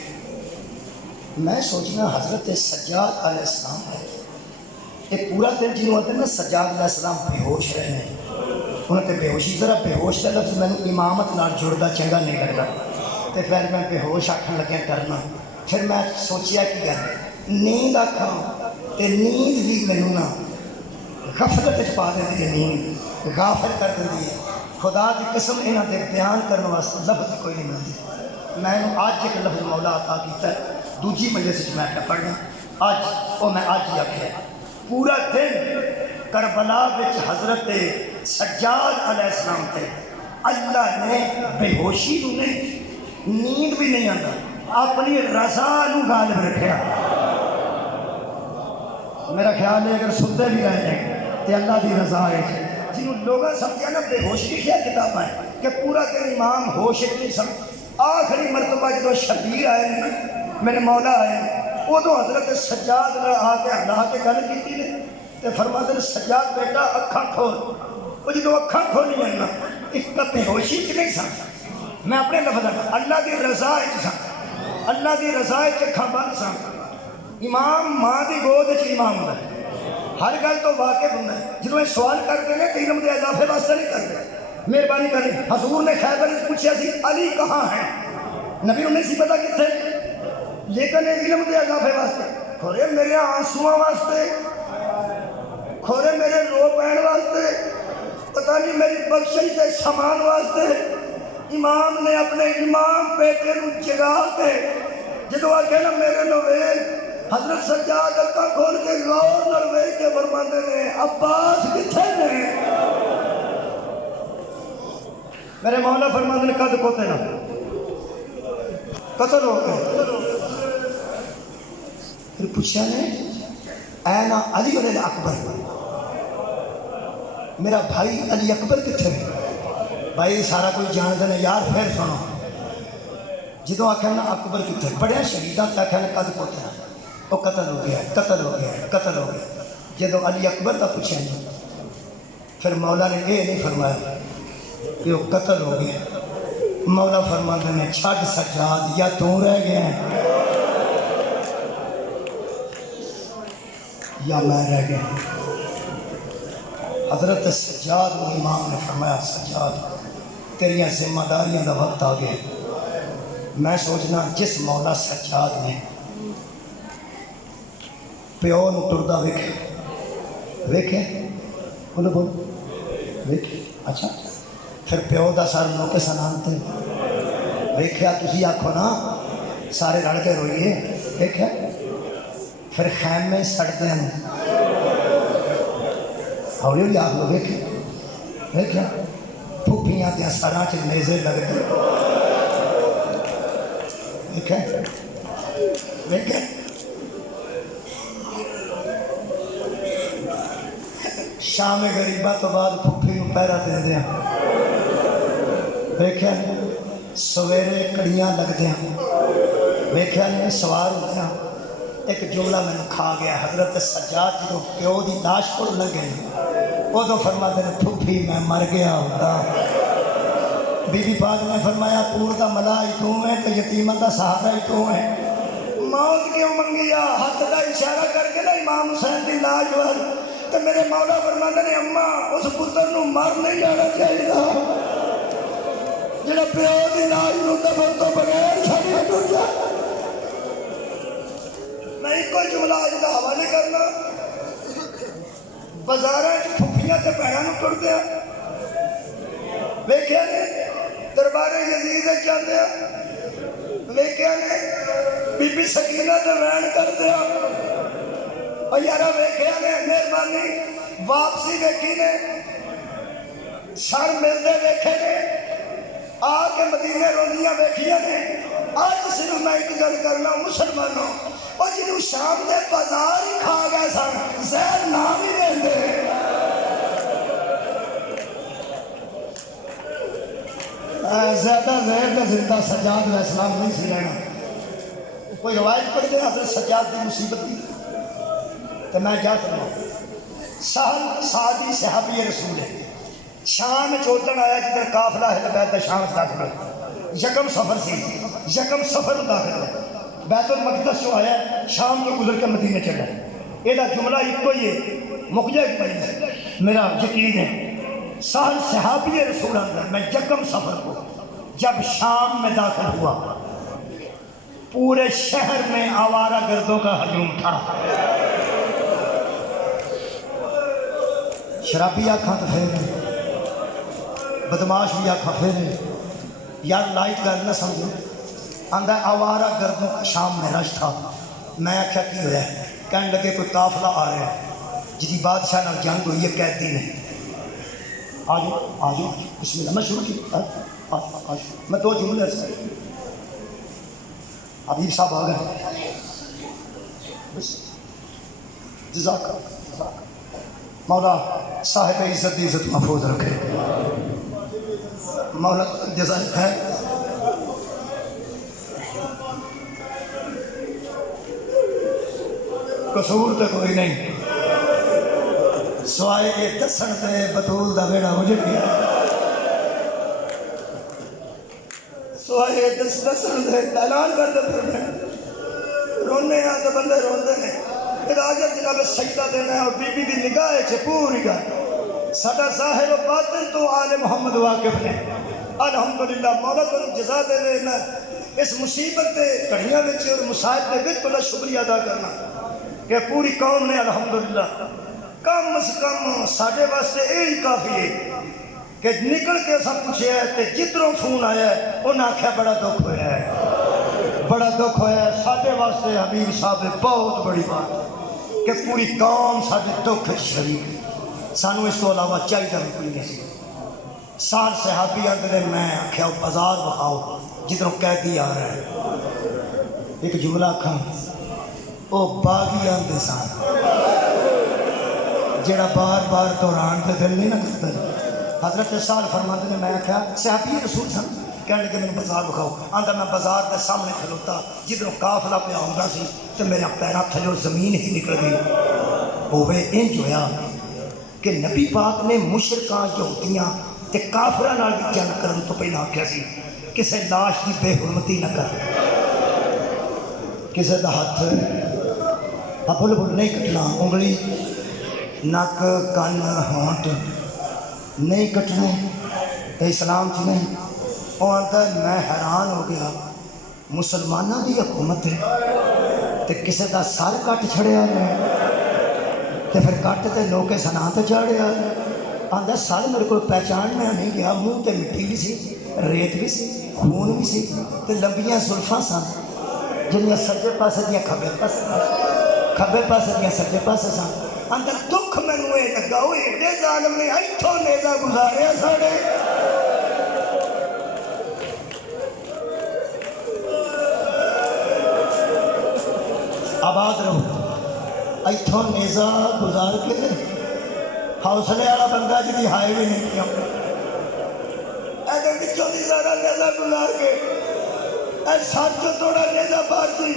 میں سوچنا حضرت سجاد علیہ السلام ہے، ایک پورا دن جنہوں ہوتے ہیں نا سجاد علیہ السلام بے ہوش رہے ہیں، انہوں نے بے ہوشی ذرا بے ہوش کا لفظ میں امامت نال جڑتا چنگا نہیں لگتا، تو پھر میں بے ہوش آکھن لگیا کرنا، پھر میں سوچیا کہ گل نیند آکھاں تے نیند بھی مینوں نہ غفلت پا دیتی ہے، نیند غافل کر دیتی ہے۔ خدا کی قسم انہاں دے بیان کرنے واسطے لفظ کوئی نہیں ملتی۔ میں آج ایک لفظ مولا عطا کیتا ہے، دوجی مجلس میں پڑھنا اج وہ میں اج ہی آکھیا، پورا دن کربلا وچ حضرت سجاد علیہ السلام تے اللہ نے بے ہوشی نو نہیں، نیند بھی نہیں آتا، اپنی رضا نو غالب رکھیا۔ میرا خیال ہے اگر ستے بھی رہ جائیں تو اللہ دی رضا ہے، جنہوں لوگوں سمجھا نا بے ہوش لکھیا کتاب ہے کہ پورا دن امام ہوش نہیں سمجھ۔ آخری مرتبہ جب شبیر آئے نا میرے مولا آئے، ادو حضرت سجاد نے آ کے اللہ کے گل کی نے تو فرماتے ہیں سجاد بیٹا اکھاں کھول، وہ جدو اکھاں کھولی ہیں نا ایک بے ہوشی چ نہیں سن، میں اپنے لفظ اللہ دی رضا سن، اللہ دی رضا اکھاں بند سن، امام ماں دی گود وچ امام ہوندا ہے، ہر گل تو واقف ہوندا ہے۔ جدوں یہ سوال کرتے ہیں کہ علم دے اضافے واسطے نہیں کرتے، مہربانی کریں۔ حضور نے خیبر وچ پوچھا سی علی کہاں ہے، نبی نوں نہیں سی پتا کتنے، لیکن یہ علم دے اضافے واسطے، کھورے میرے آنسواں واسطے، کھورے میرے رو پین واسطے، پتہ نہیں میری بخشش دے سامان واسطے، امام نے اپنے امام بیٹے نو جگا کے جدو آگے نا میرے نو ویکھ، حضرت سجاد اکھاں کھول کے غور نال ویکھ کے فرماندے نے عباس کتھے نے؟ میرے مولا فرماندے نے قد کوتے نا قتل ہو گئے۔ پھر پوچھا نے اے نا علی علیہ اکبر، میرا بھائی علی اکبر کتھے ہے؟ بھائی سارا کوئی جان دے یار، پھر سنو، جدو آخر نا اکبر کتنے بڑے شہیداں تے آخر قد پوتے نا، وہ قتل ہو گیا قتل ہو گیا قتل ہو گیا۔ جدو علی اکبر کا پوچھا نہیں، پھر مولا نے یہ نہیں فرمایا کہ وہ قتل ہو گیا، مولا فرماتے نے چھڈ سجاد یا تو رہ گیا ہے یا میں رہ گیا۔ حضرت سجاد و امام نے فرمایا سجاد تیریاں ذمہ داریاں دا وقت آ گیا۔ میں سوچنا جس مولا سجاد نے پیو نو ٹردا ویکھے ویکھے بولو بولو ویکھے، اچھا پھر پیو دا سر لوکے سنانتے ویکھیا، تسی آکھو نا سارے رل کے روئیے، ویکھیا پھر خیمے سڑتے ہیں ہولی ہولی آخ لو ویکھیا ویکھیا پھوپھیاں دیا سراں چ نیزے لگتے ویکھیا ویکھیا شام غریبہ تو بعد پھوپھی نو پہرا دے دیا، ویکھیا سویرے کڑیاں لگ دیا، ویکھیا نے سوار ہوتے ہیں۔ ایک جملہ میں نے کھا گیا، حضرت سجاد جو پیو دی لاش کو لگے وہ تو فرماتے ہیں پھوپھی میں مر گیا ہوتا۔ بی بی پاک نے فرمایا پور دا ملا ہی تو ہے تو یتیمت دا سہارا ہی تو ہے، موت کیوں منگیا؟ ہاتھ دا اشارہ کر کے نا امام حسین دی لاش وال تو میرے مولا فرماتے نے اماں اس پتر نو مر نہیں جانا چاہیے، جڑا پیو دی لاش نو دفن تو بغیر چھڑی ٹر جائے۔ میں ایک کوئی جملہ آج کا حوالے کرنا، بازاراں پھوپھیاں تے بہناں نو ٹر دیا، ویکھیا نے دربار یزید جاندے ویکھیا نے بی بی سکینہ تے وین کر دیا، اور یارا ویکھیا نے مہربانی واپسی ویکھی نے سر ملدے ویکھے نے آ کے مدینے روندیاں ویکھیاں نے۔ آج صرف میں ایک گل کرنا مسلمانوں، اور جنہوں شام دے بازار ہی کھا گئے سن زہر نام ہی دے دے۔ زیادہ زہر کا زندہ سجاد علیہ السلام نہیں سی رہنا۔ کوئی روایت پڑھ دے حضرت سجاد کی مصیبت دی تو میں کیا کروں؟ سہل سعدی صحابی رسول ہے، شام چوتن آیا جدھر قافلہ اہل بیت شام داخل ہوئے، یکم سفر سی، یکم سفر داخل ہوئے، بیت المقدس جو آیا شام جو گزر کے مدینے چلا، یہ جملہ ایک کو یہ مقجہ ایک پڑھی میرا یقین ہے۔ سہل صحابی رسول اللہ میں یکم سفر کو جب شام میں داخل ہوا، پورے شہر میں آوارہ گردوں کا ہجوم تھا، شرابی آنکھاں تو پھیرے، بدماش بھی آنکھاں پھیرے، یار لائٹ گل نہ سمجھو، آندہ آوارہ گردوں کا شام میں رش تھا۔ میں آخیا کی ہوا ہے؟ کہنے لگے کوئی قافلہ آ رہا ہے جی بادشاہ نال جنگ ہوئی ہے، قیدی نے، آجو آجو بسم اللہ۔ میں شروع کی میں دو جملے سے حبیب صاحب آ گئے، جزاک مولا صاحب عزت دی عزت محفوظ رکھے، مولا جزاک ہے۔ قصور تو کوئی نہیں سوائے کے دسن تے بطول دا بیڑا ہو جائے، سوائے دسن تے اعلان کر دے پھر میں رونے رونے ہیں تو بندے روندے نے اجازت جناب سجدہ دینا ہے اور بی بی دی نگاہ ہے پوری گل ساڈا ظاہر و باطن تو آل محمد واقف نے الحمدللہ مولا تو جزا دے دینا اس مصیبت کے گھڑیاں اور مصائب کے وچ بڑا شکریہ ادا کرنا کہ پوری قوم نے الحمدللہ کم از کم ساڈے واسطے یہی کافی ہے کہ نکل کے سب پوچھے ہے تے جدروں فون آیا ہے انہاں آکھیا بڑا دکھ ہویا ہے بڑا دکھ ہویا ہے ساڈے واسطے حبیب صاحب بہت بڑی بات ہے کہ پوری قوم ساڈے دکھ شریک ہے سانو اس تو علاوہ چاہیے بھی کوئی نہیں سی سال صحابی آندے میں آکھیا بازار بخاؤ جدروں قیدی آ رہا ہے ایک جملہ کھاں او باغی آندے سان جڑا بار بار دوران تے دل نہیں نہ کرتا حضرت سال فرماتے نے میں کہا صحابی رسول سن کہنے لگے میں بازار بکھاؤ آندا میں بازار کے سامنے کھلوتا جدھروں قافلہ پہ آؤں سی تو میرے پیروں تھلے زمین ہی نکل گئی ہوئے انج ہویا کہ نبی پاک نے مشرکاں یہودیاں تے کافراں نال جنگ کرن تو پہلا آکھیا سی کسے لاش کی بے حرمتی نہ کر کسے دا ہاتھ بل بل نہیں کٹنا انگلی نک کن ہونٹ نہیں کٹنے یہ اسلام چ نہیں وہ آتا ہے میں حیران ہو گیا مسلمانوں کی حکومت ہے تو کسی کا سر کٹ چھڑیا ہے تو پھر کٹ تے لوگ سنا تے چاڑیا آتا سر میرے کو پہچان میں نہیں گیا منہ تے مٹی بھی سی ریت بھی سی خون بھی سی تے لمبیاں زلفاں سن جنیاں سجے پاسے دیا کھبے پاسے دیا سجے پاسے سن اندر دکھ مینوں یہ لگا وہ ایڈے ظالم نے اتوں نیزا گزاریا ساڑے آباد رہو اتوں نیزا گزار کے حوصلے والا بندہ جی ہائے بھی نہیں کیا اگر بچوں کی سارا نیزا گزار کے سچ تھوڑا نیزا پار سی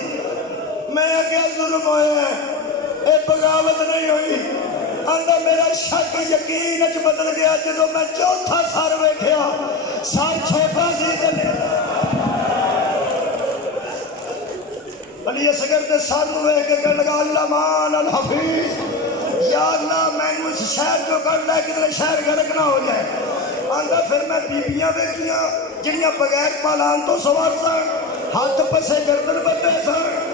میں کیا ظلم ہوا ہے اے بغاوت نہیں ہوئی آندا میرا شک یقین چ بدل گیا جدو میں چوتھا سر ویکھیا سر چھوٹا سی علی اصغر دے سر نوں ویکھ کے کہن لگا اللہ مان الحفیظ یا اللہ مینوں اس شہر کو کر لے کدھر شہر غرق نہ ہو جائے آندا پھر میں بیبیاں ویکھیاں جنیاں بغیر پالان تو سوار سن ہاتھ پسے گردن بندے سن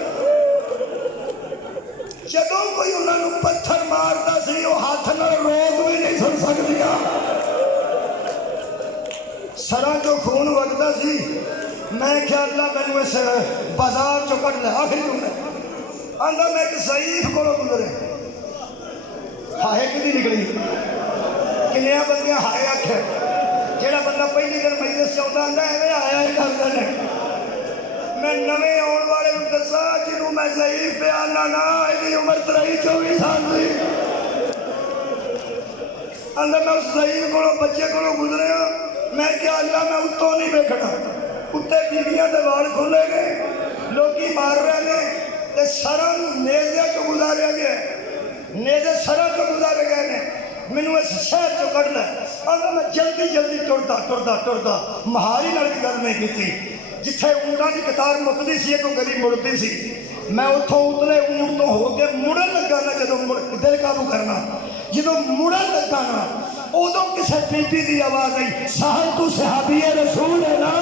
جدوں کوئی انہوں نے پتھر مارتا سی وہ ہاتھ نہ روک بھی نہیں سن سکتیا سراں جو خون وگدا سی میں کیا اللہ مینوں اس بازار چوں کڈ لے آخری جملے آندا میں ایک ضعیف کولوں گزرے ہائے کدی نکلی کنیاں بندیاں ہائے آکھے جہاں بندہ پہلی دن مجلس سے آتا آندا ایویں آیا ہی کردا نہیں میں نویں آن والے دسا جنہوں میں ضعیف پہ آنا نا ایدی عمر 23-24 سال سی اندر میں اس ضعیف کو بچے کو گزرے میں کیا اللہ میں اتوں نہیں بیٹھنا اتنے بیویاں دے وال کھولے گئے لوگی مار رہے ہیں تے سرن نیزے کو گزارے گئے نیزے سرن کو گزارے گئے نے مینوں اس شہر چوں کڈنا اندر میں جلدی ٹردا مہاری نال گل نہیں کیتی جتھے اونٹاں دی قطار مکدی سی ایک گلی مڑتی سی میں اتوں اتنے اونٹ تو ہو کے مڑن لگا نا جدو دل قابو کرنا جدو مڑن لگا نا ادو کسی بی بی دی آواز آئی سہل تو صحابی رسول ہے نا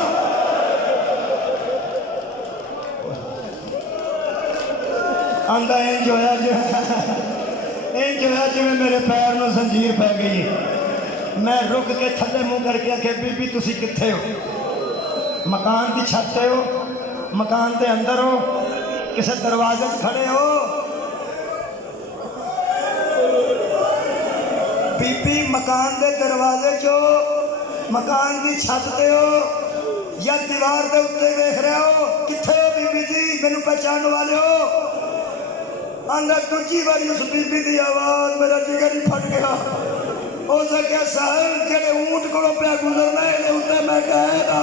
آندا انج ہویا جی میرے پیر میں زنجیر پی گئی میں رک کے تھلے منہ کر کے آخیا بی بی تسی کتھے ہو مکان کی چھت تے ہو مکان دے اندر ہو کسے دروازے کھڑے ہو بی بی مکان دے دروازے چو مکان کی چھت تے ہو یا دیوار دے اتنے دیکھ رہے ہو کتھے ہو بی بی جی مینوں پہچان والے ہو اندر دوجی باری اس بی بی دی آواز میرا جگر ہی پھٹ گیا ہو سکیا سہل جڑے اونٹ کو پیا گزرنا ہے اتنے میں کہے گا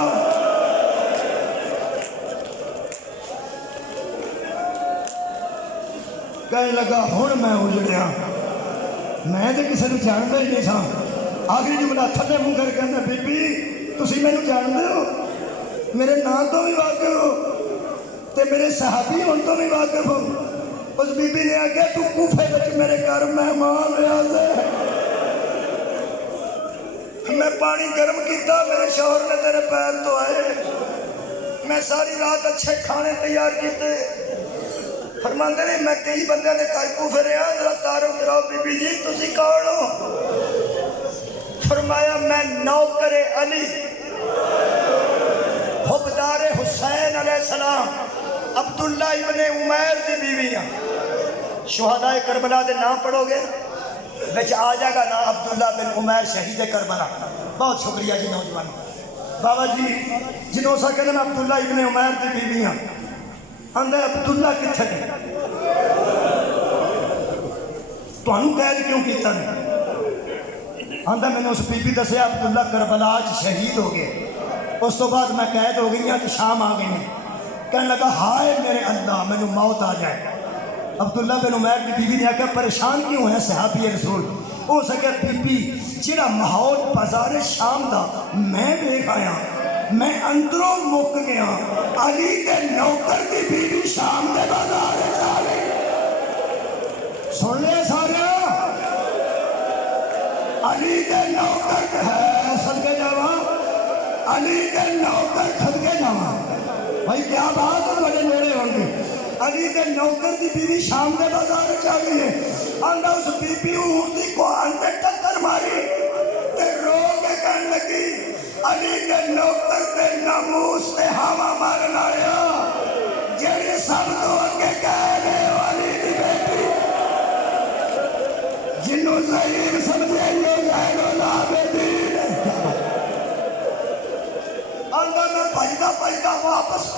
کہنے لگا ہن میں اجڑیا میں تو کسی نے جانتا ہی نہیں سا آخری جملہ تھلے منہ کر کے بی بی تسی مینوں جانتے ہو میرے نام تو بھی واقع ہو تے میرے صحابی ہوں تو بھی واقف ہوں. اس بی بی نے آگیا تو کوفے بچ میرے گھر مہمان لیا دے. میں پانی گرم کیتا, میرے شوہر نے تیرے پیر تو آئے. میں ساری رات اچھے کھانے تیار کیتے. فرماندے نے میں کئی بندے نے گھر کوفے رہا, ذرا تعارف کراؤ بی بی جی تسی کون ہو؟ فرمایا میں نوکر علی حبدار حسین علیہ السلام عبداللہ ابن عمیر دی بیوی ہاں. شہدائے کربلا دے نام پڑھو گے بچ آ جائے گا نام عبداللہ بن عمیر شہید کربلا. بہت شکریہ جی نوجوان بابا جی جنہوں سا کہنے میں عبداللہ ابن عمیر دی بیوی ہاں. اندھے عبداللہ کتھے نے تو انہوں قید کیوں کیتا نے؟ اندھے میں نے اس بی بی دسے عبداللہ کربلا آج شہید ہو گئے. اس تو بعد میں قید ہو گئی ہیں تو شام آ گئی ہیں. کہنے لگا ہائے میرے اللہ میں نے موت آ جائے. عبداللہ بن عمیر کی بیوی نے آکھا پریشان کیوں ہے صحابی رسول؟ ہو سکے بی بی جڑا ماحول بازار شام دا میں دیکھ آیا, میں اندروں مک گیا. علی کے نوکر کی بیوی شام دے بازار جا گئی. سن لے سارے علی کے نوکر ہے صدقے جاواں, علی کے نوکر صدقے جاواں. بھائی کیا بات ہے بڑے میرے ہوں گے. علی کے نوکر دی بیوی شام دے بازار چا گئی ہے. آندا اس بی بی اونٹی کو آنتے ٹکر ماری تے رو کے کہنے لگی علی کے نوکر تے ناموس تے ہوا مارن آیا جیڑی سب تو اگے کہہ دے علی دی بیٹی جنوں ظہیر سمجھے یہ زین العابدین. آندا میں بھجدا واپس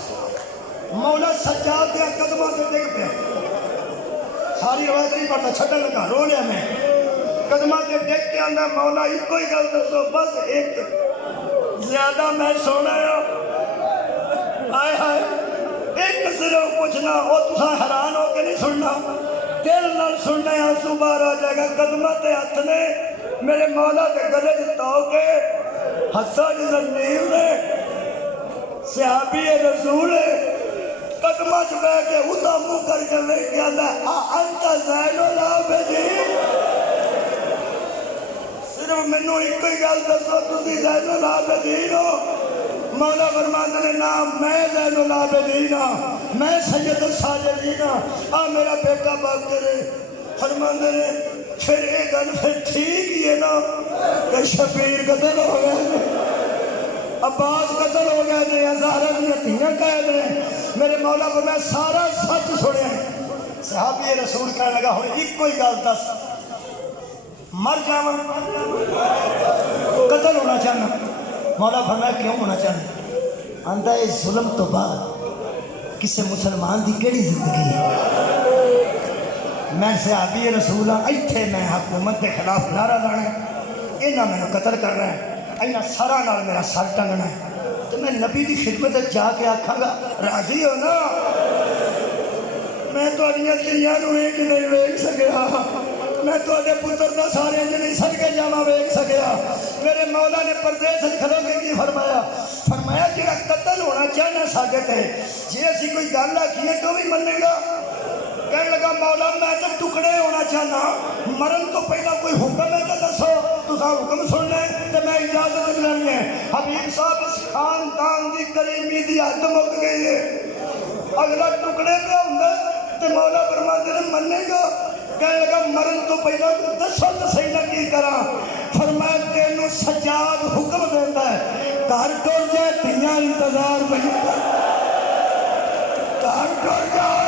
مولا سجاد دیا قدموں سے دیکھ پہ ساری روایت نہیں پڑھتا چھٹن لگا رو لیا میں قدموں سے دیکھ کے آندا مولا ایک کوئی گل دسو بس ایک زیادہ میں سونا آئے ہائے ایک صرف پوچھنا وہ تسا حیران ہو کے نہیں سننا دل نال سننا آنسو باہر آ جائے گا. قدموں تے ہاتھ نے میرے مولا کے گلے جتا ہو کے حسا جزن نیل نے صحابی رسول قدمہ چکا کہ اتا منہ کر کے لے کے آدھا انت زین العابدین. صرف منو ایک کوئی گل دسو تسی زین العابدین ہو؟ مولا فرماندے نے نام میں زین العابدین ہاں, میں سید الساجدین ہاں. آ میرا بیٹا باپ کرے فرماندے نے پھر ایک گل پھر ٹھیک ہی ہے نا کہ شبیر قتل ہو گئے, عباس قتل ہو گئے نے, زہرا دی ہتھیاں قید ہیں. میرے مولا کو میں سارا سچ سنیا. صحابی رسول کہنے لگا ہوں ایک کوئی گل دس مر جاواں قتل ہونا چاہنا؟ مولا فرمایا کیوں ہونا چاہنا؟ آندا ہے ظلم تو بعد کسے مسلمان دی کیڑی زندگی ہے؟ میں صحابی رسول ہاں, ایتھے میں حکومت کے خلاف نعرہ لانا ہے, انہاں میں قتل کر رہے ہیں, اینا سرا نال میرا سر ٹنگنا ہے. تو میں نبی دی خدمت جا کے آکھاں گا راضی ہو نا میں تو اڈیاں تیاں نو ایک نہیں ویکھ سکیا, میں تو اڈے پتر دا سارے نہیں صدقے جاواں ویکھ سکیا. میرے مولا نے پردے سے کھلو کے کی فرمایا؟ فرمایا جڑا قتل ہونا چاہنا ساڈے تے جے اسی کوئی گل آکھیے تو بھی منے گا. کہنے لگا مولا میں تو ٹکڑے ہونا چاہنا, مرن تو پہلا کوئی حکم ہے تو دسو تسا حکم سن لیں تو میں اجازت لینی ہے. حبیب صاحب اس خاندان دی کریمی دی حد مک گئی ہے. اگلا ٹکڑے پہ ہوندا تے مولا فرماندے نے منے گا. کہنے لگا مرن تو پہلا دسو تو صحیح نہ کی کراں. فرمایا تینوں سجاد حکم دیندا ہے گھر ٹر جائے تیاں انتظار پہ گھر ٹر جائے